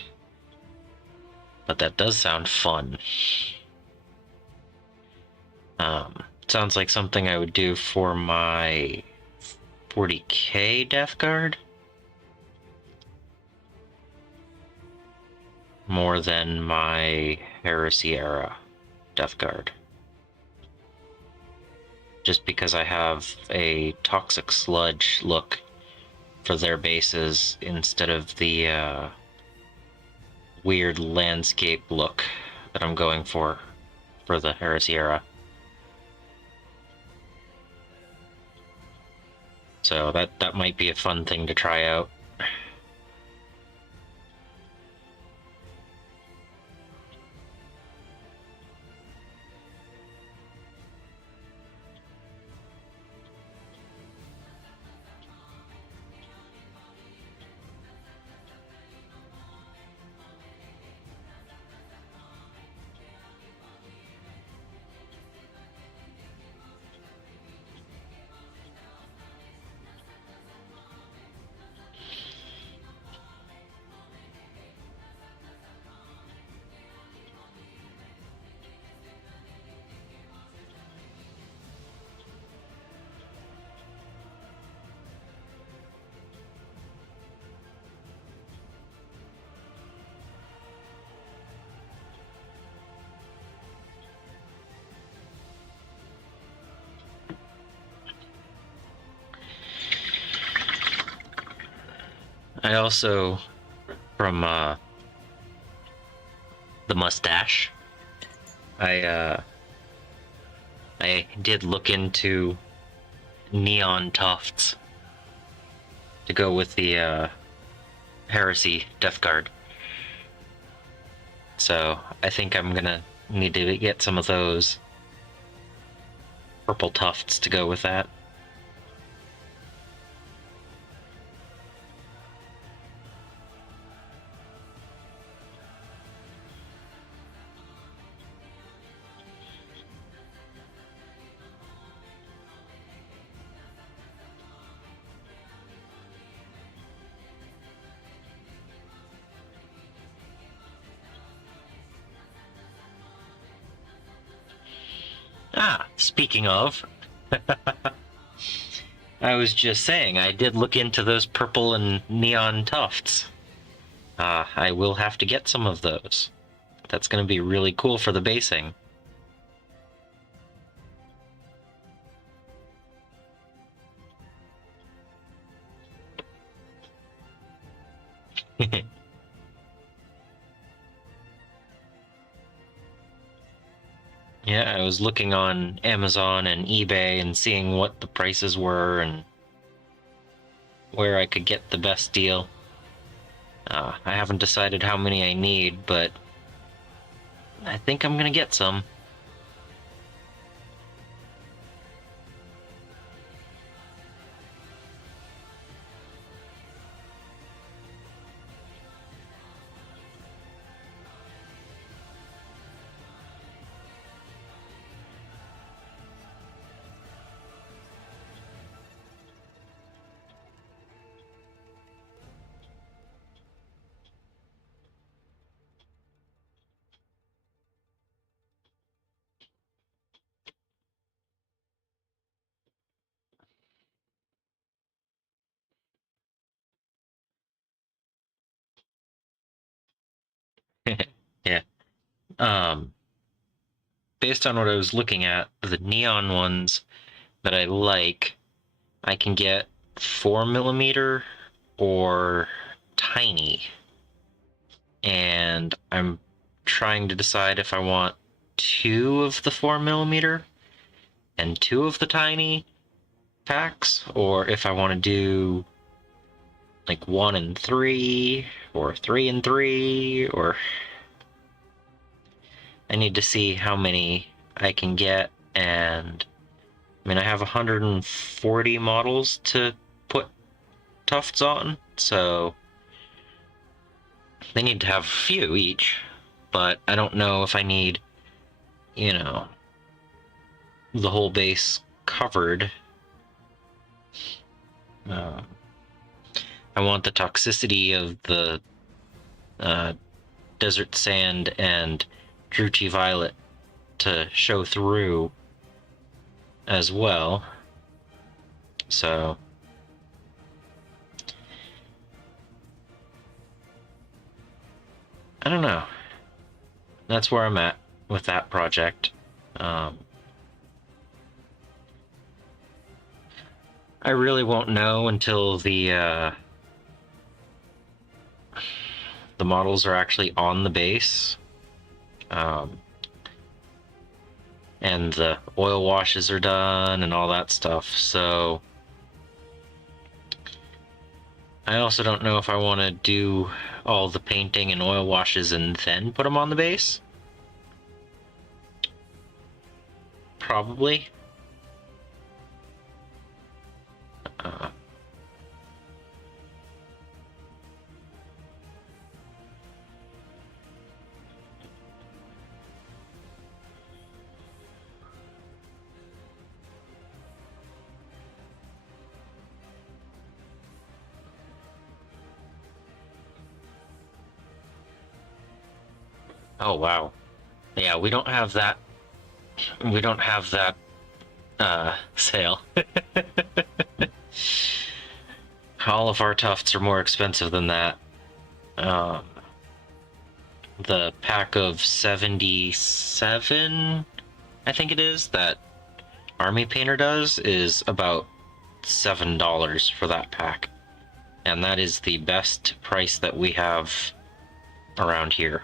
but that does sound fun. Sounds like something I would do for my 40k Death Guard more than my Heresy era Death Guard. Just because I have a toxic sludge look for their bases instead of the weird landscape look that I'm going for the Heresy era. So that might be a fun thing to try out. I also, from the mustache, I did look into neon tufts to go with the Heresy Death Guard. So I think I'm gonna need to get some of those purple tufts to go with that. Ah, speaking of, I was just saying, I did look into those purple and neon tufts. I will have to get some of those. That's going to be really cool for the basing. Yeah, I was looking on Amazon and eBay and seeing what the prices were and where I could get the best deal. I haven't decided how many I need, but I think I'm gonna get some. Yeah. Um, Based on what I was looking at, the neon ones that I like, I can get 4mm or tiny. And I'm trying to decide if I want 2 of the 4mm and 2 of the tiny packs, or if I want to do like 1 and 3, or 3 and 3, or I need to see how many I can get. And I mean, I have 140 models to put tufts on, so they need to have a few each, but I don't know if I need, you know, the whole base covered. Uh, I want the toxicity of the desert sand and Druchii Violet to show through as well. So I don't know. That's where I'm at with that project. I really won't know until the models are actually on the base. And the oil washes are done and all that stuff. So I also don't know if I want to do all the painting and oil washes and then put them on the base. Probably. Oh, wow. Yeah, we don't have that. We don't have that sale. All of our tufts are more expensive than that. The pack of 77, I think it is, that Army Painter does, is about $7 for that pack. And that is the best price that we have around here.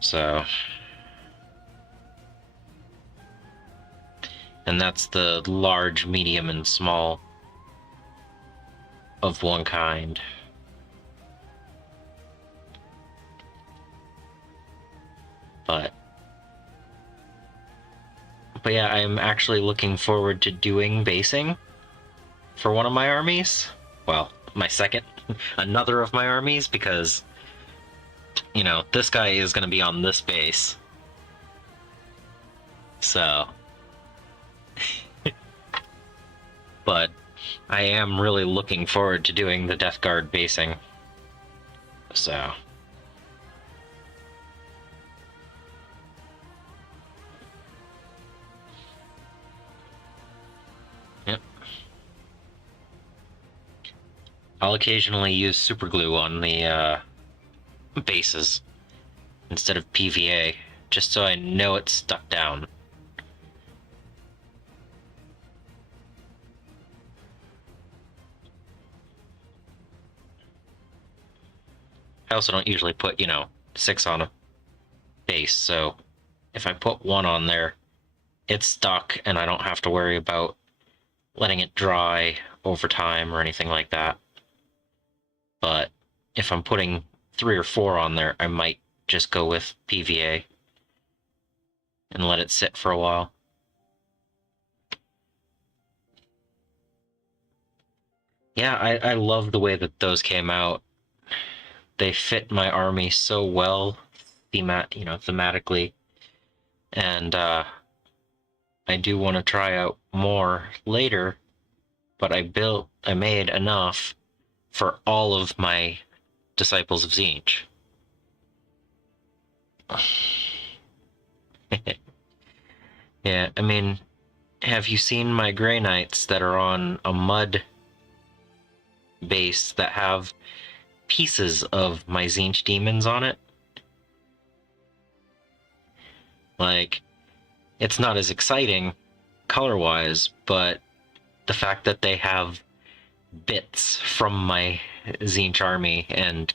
So, and that's the large, medium, and small of one kind. But yeah, I'm actually looking forward to doing basing for one of my armies. Well, my second, another of my armies, because, you know, this guy is going to be on this base. So, but I am really looking forward to doing the Death Guard basing. So, yep. I'll occasionally use super glue on the bases instead of PVA, just so I know it's stuck down. I also don't usually put, you know, 6 on a base, so if I put 1 on there, it's stuck and I don't have to worry about letting it dry over time or anything like that. But if I'm putting 3 or 4 on there, I might just go with PVA and let it sit for a while. Yeah, I love the way that those came out. They fit my army so well, thematically, and I do want to try out more later, but I made enough for all of my Disciples of Tzeentch. Yeah, I mean, have you seen my Grey Knights that are on a mud base that have pieces of my Tzeentch demons on it? Like, it's not as exciting color-wise, but the fact that they have bits from my Tzeentch army and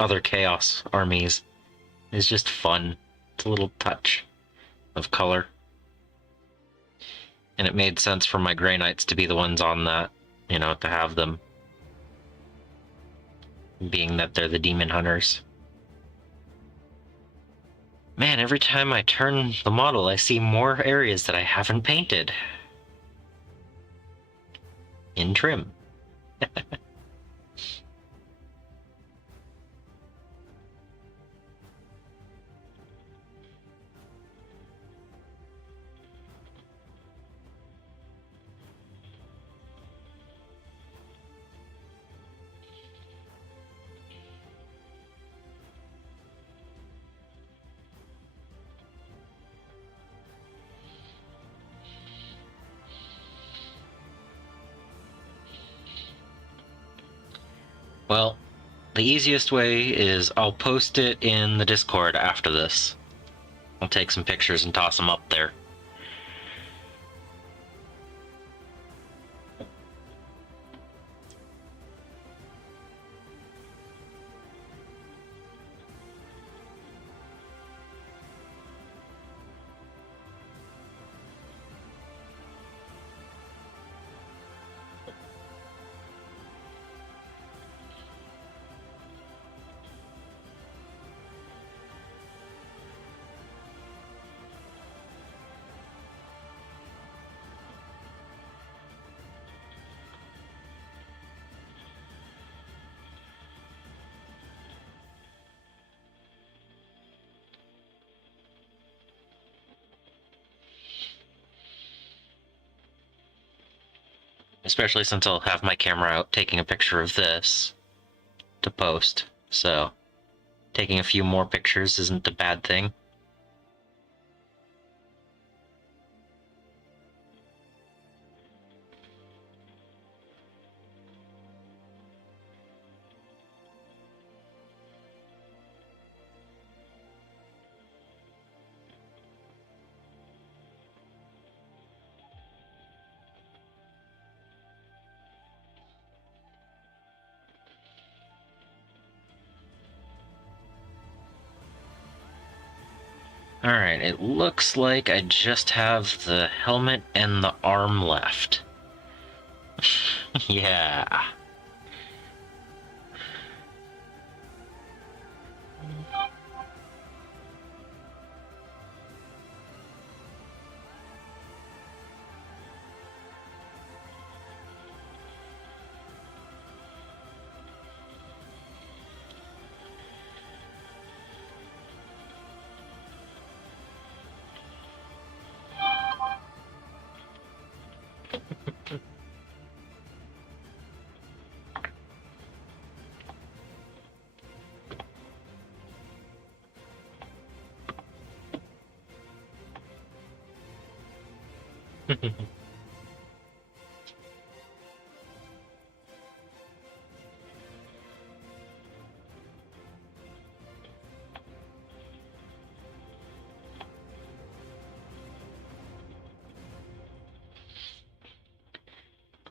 other Chaos armies is just fun. It's a little touch of color. And it made sense for my Grey Knights to be the ones on that, you know, to have them, being that they're the demon hunters. Man, every time I turn the model, I see more areas that I haven't painted in trim. Well, the easiest way is I'll post it in the Discord after this. I'll take some pictures and toss them up there. Especially since I'll have my camera out taking a picture of this to post. So, taking a few more pictures isn't a bad thing. Alright, it looks like I just have the helmet and the arm left. Yeah.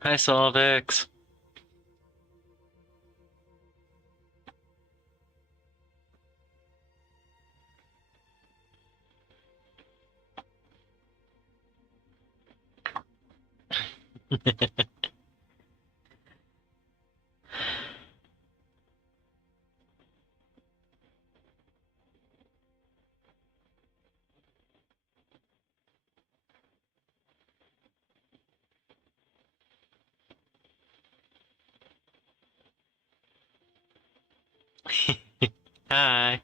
Hi, Solvix. Hi.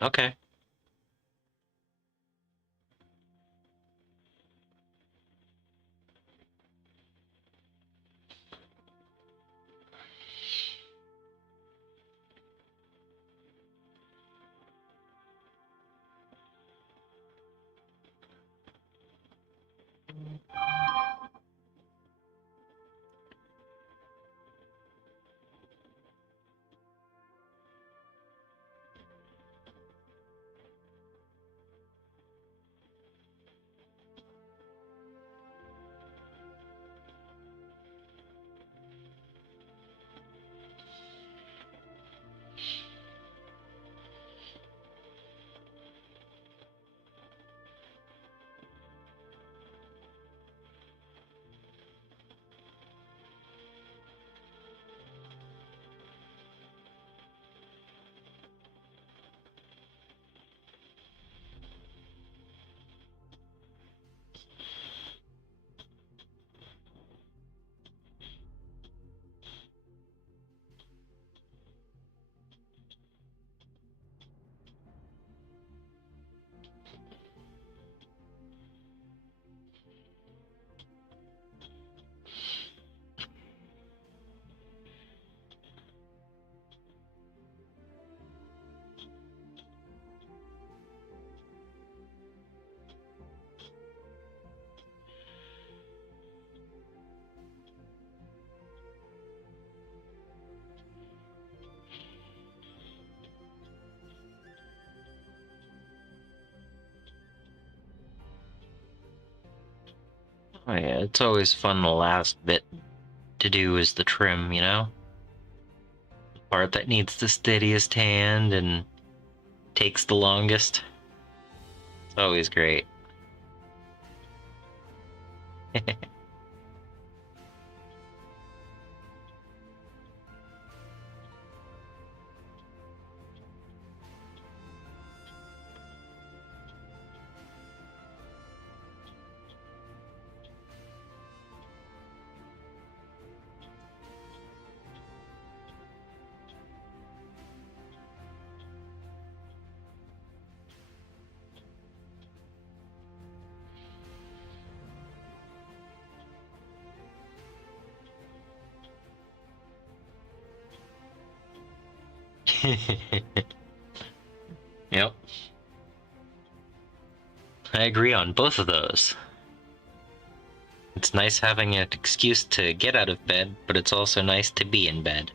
Okay. Oh yeah, it's always fun. The last bit to do is the trim, you know? The part that needs the steadiest hand and takes the longest. It's always great. Yep. I agree on both of those. It's nice having an excuse to get out of bed, but it's also nice to be in bed.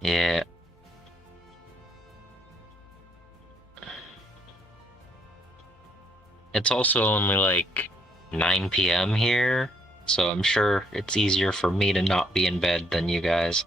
Yeah. It's also only like 9 p.m. here, so I'm sure it's easier for me to not be in bed than you guys.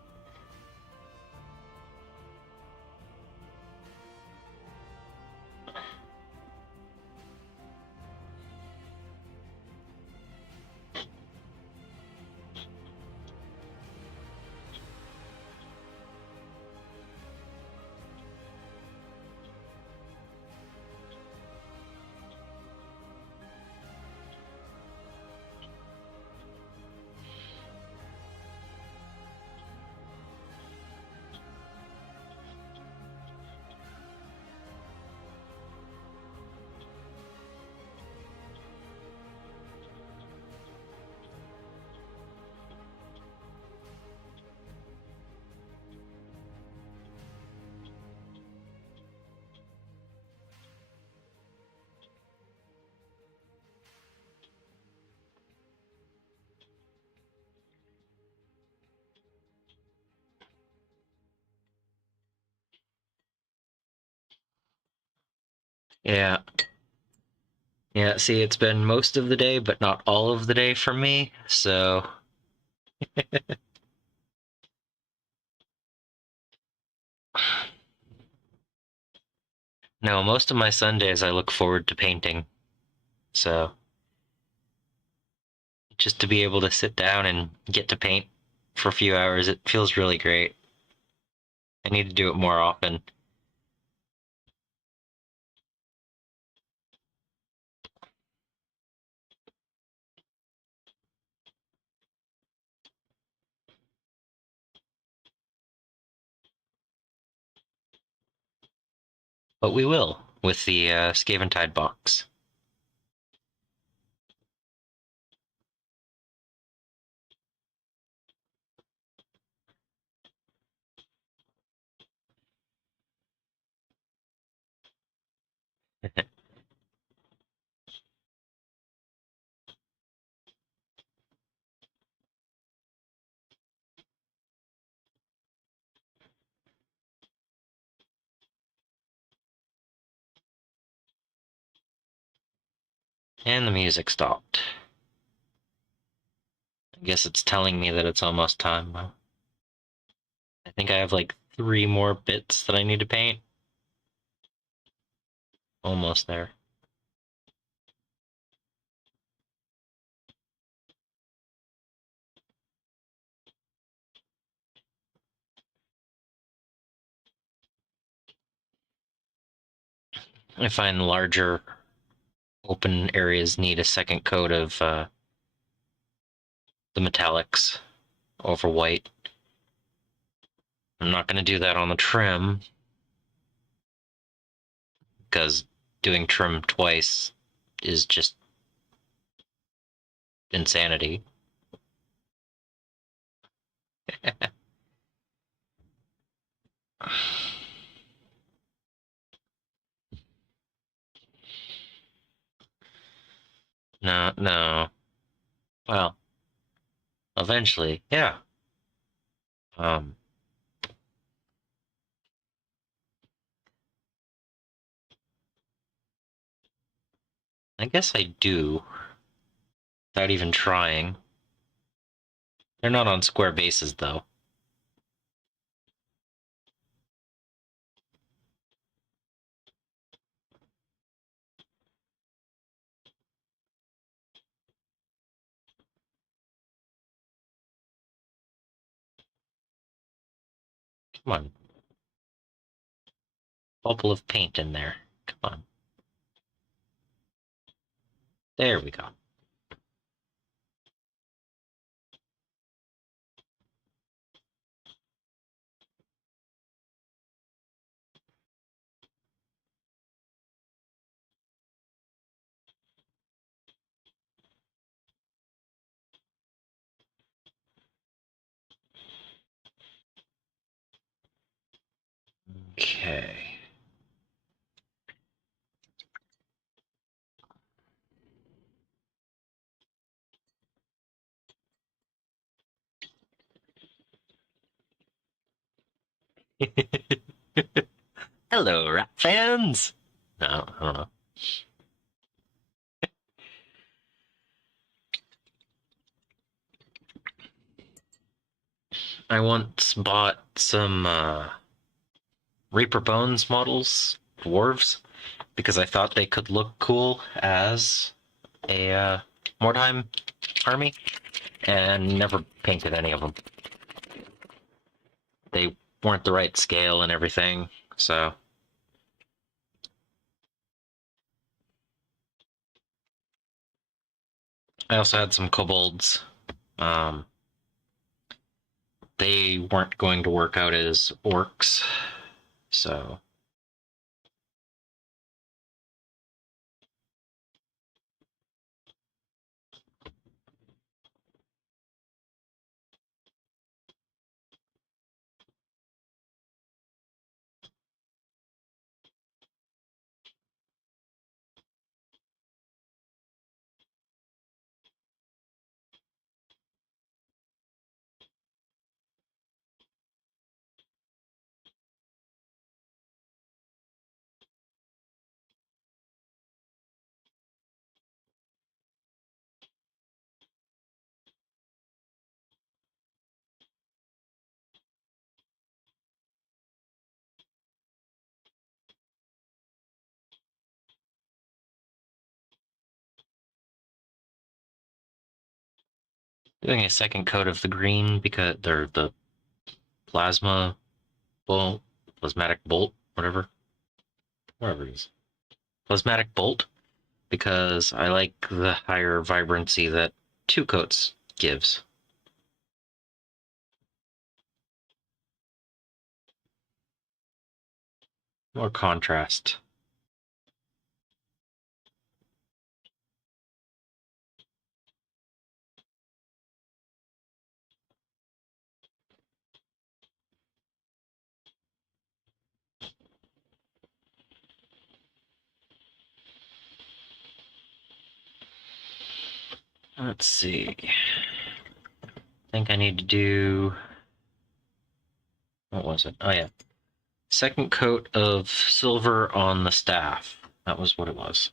Yeah. Yeah, see, it's been most of the day, but not all of the day for me, so. No, most of my Sundays I look forward to painting, so. Just to be able to sit down and get to paint for a few hours, it feels really great. I need to do it more often. But we will, with the Scaventide box. And the music stopped. I guess it's telling me that it's almost time. I think I have like 3 more bits that I need to paint. Almost there. I find larger open areas need a second coat of the metallics over white. I'm not going to do that on the trim, because doing trim twice is just insanity. No, no. Well, eventually, yeah. Um, I guess I do, without even trying. They're not on square bases, though. Come on. bubble of paint in there. Come on. There we go. Okay. Hello, rap fans! No, I don't know. I once bought some Reaper Bones models, dwarves, because I thought they could look cool as a Mordheim army, and never painted any of them. They weren't the right scale and everything, so. I also had some kobolds. Um, they weren't going to work out as orcs, so. Doing a second coat of the green because they're the plasma bolt, plasmatic bolt, whatever it is. Plasmatic bolt, because I like the higher vibrancy that two coats gives. More contrast. Let's see. I think I need to do. What was it? Oh, yeah. Second coat of silver on the staff. That was what it was.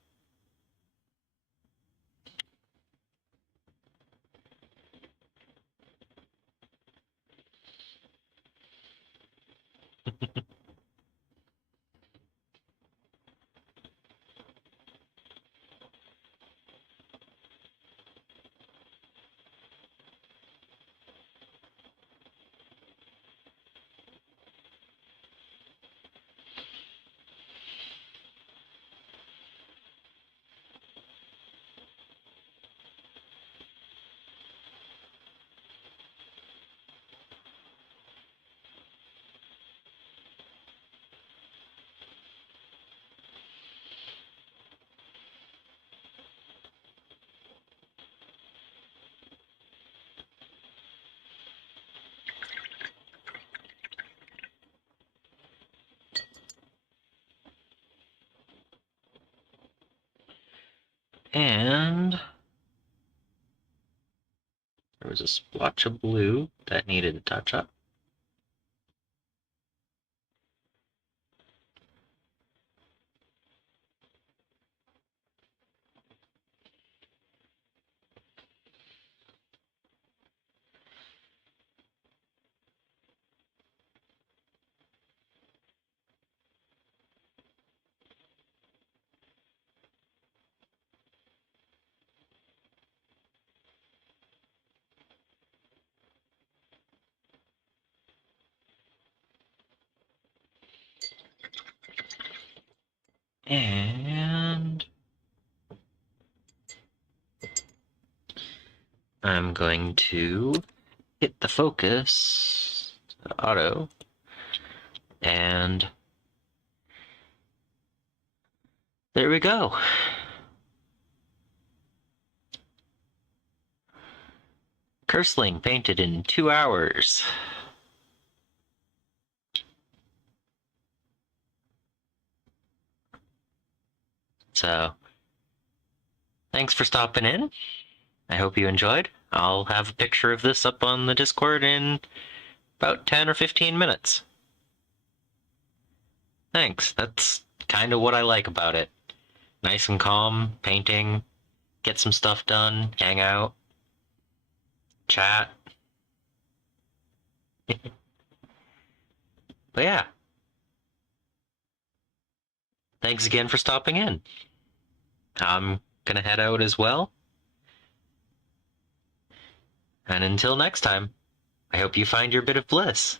And there was a splotch of blue that needed a touch up. And I'm going to hit the focus, auto, and there we go. Cursling painted in 2 hours. So, thanks for stopping in. I hope you enjoyed. I'll have a picture of this up on the Discord in about 10 or 15 minutes. Thanks. That's kind of what I like about it. Nice and calm, painting, get some stuff done, hang out, chat. But yeah. Thanks again for stopping in. I'm gonna head out as well. And until next time, I hope you find your bit of bliss.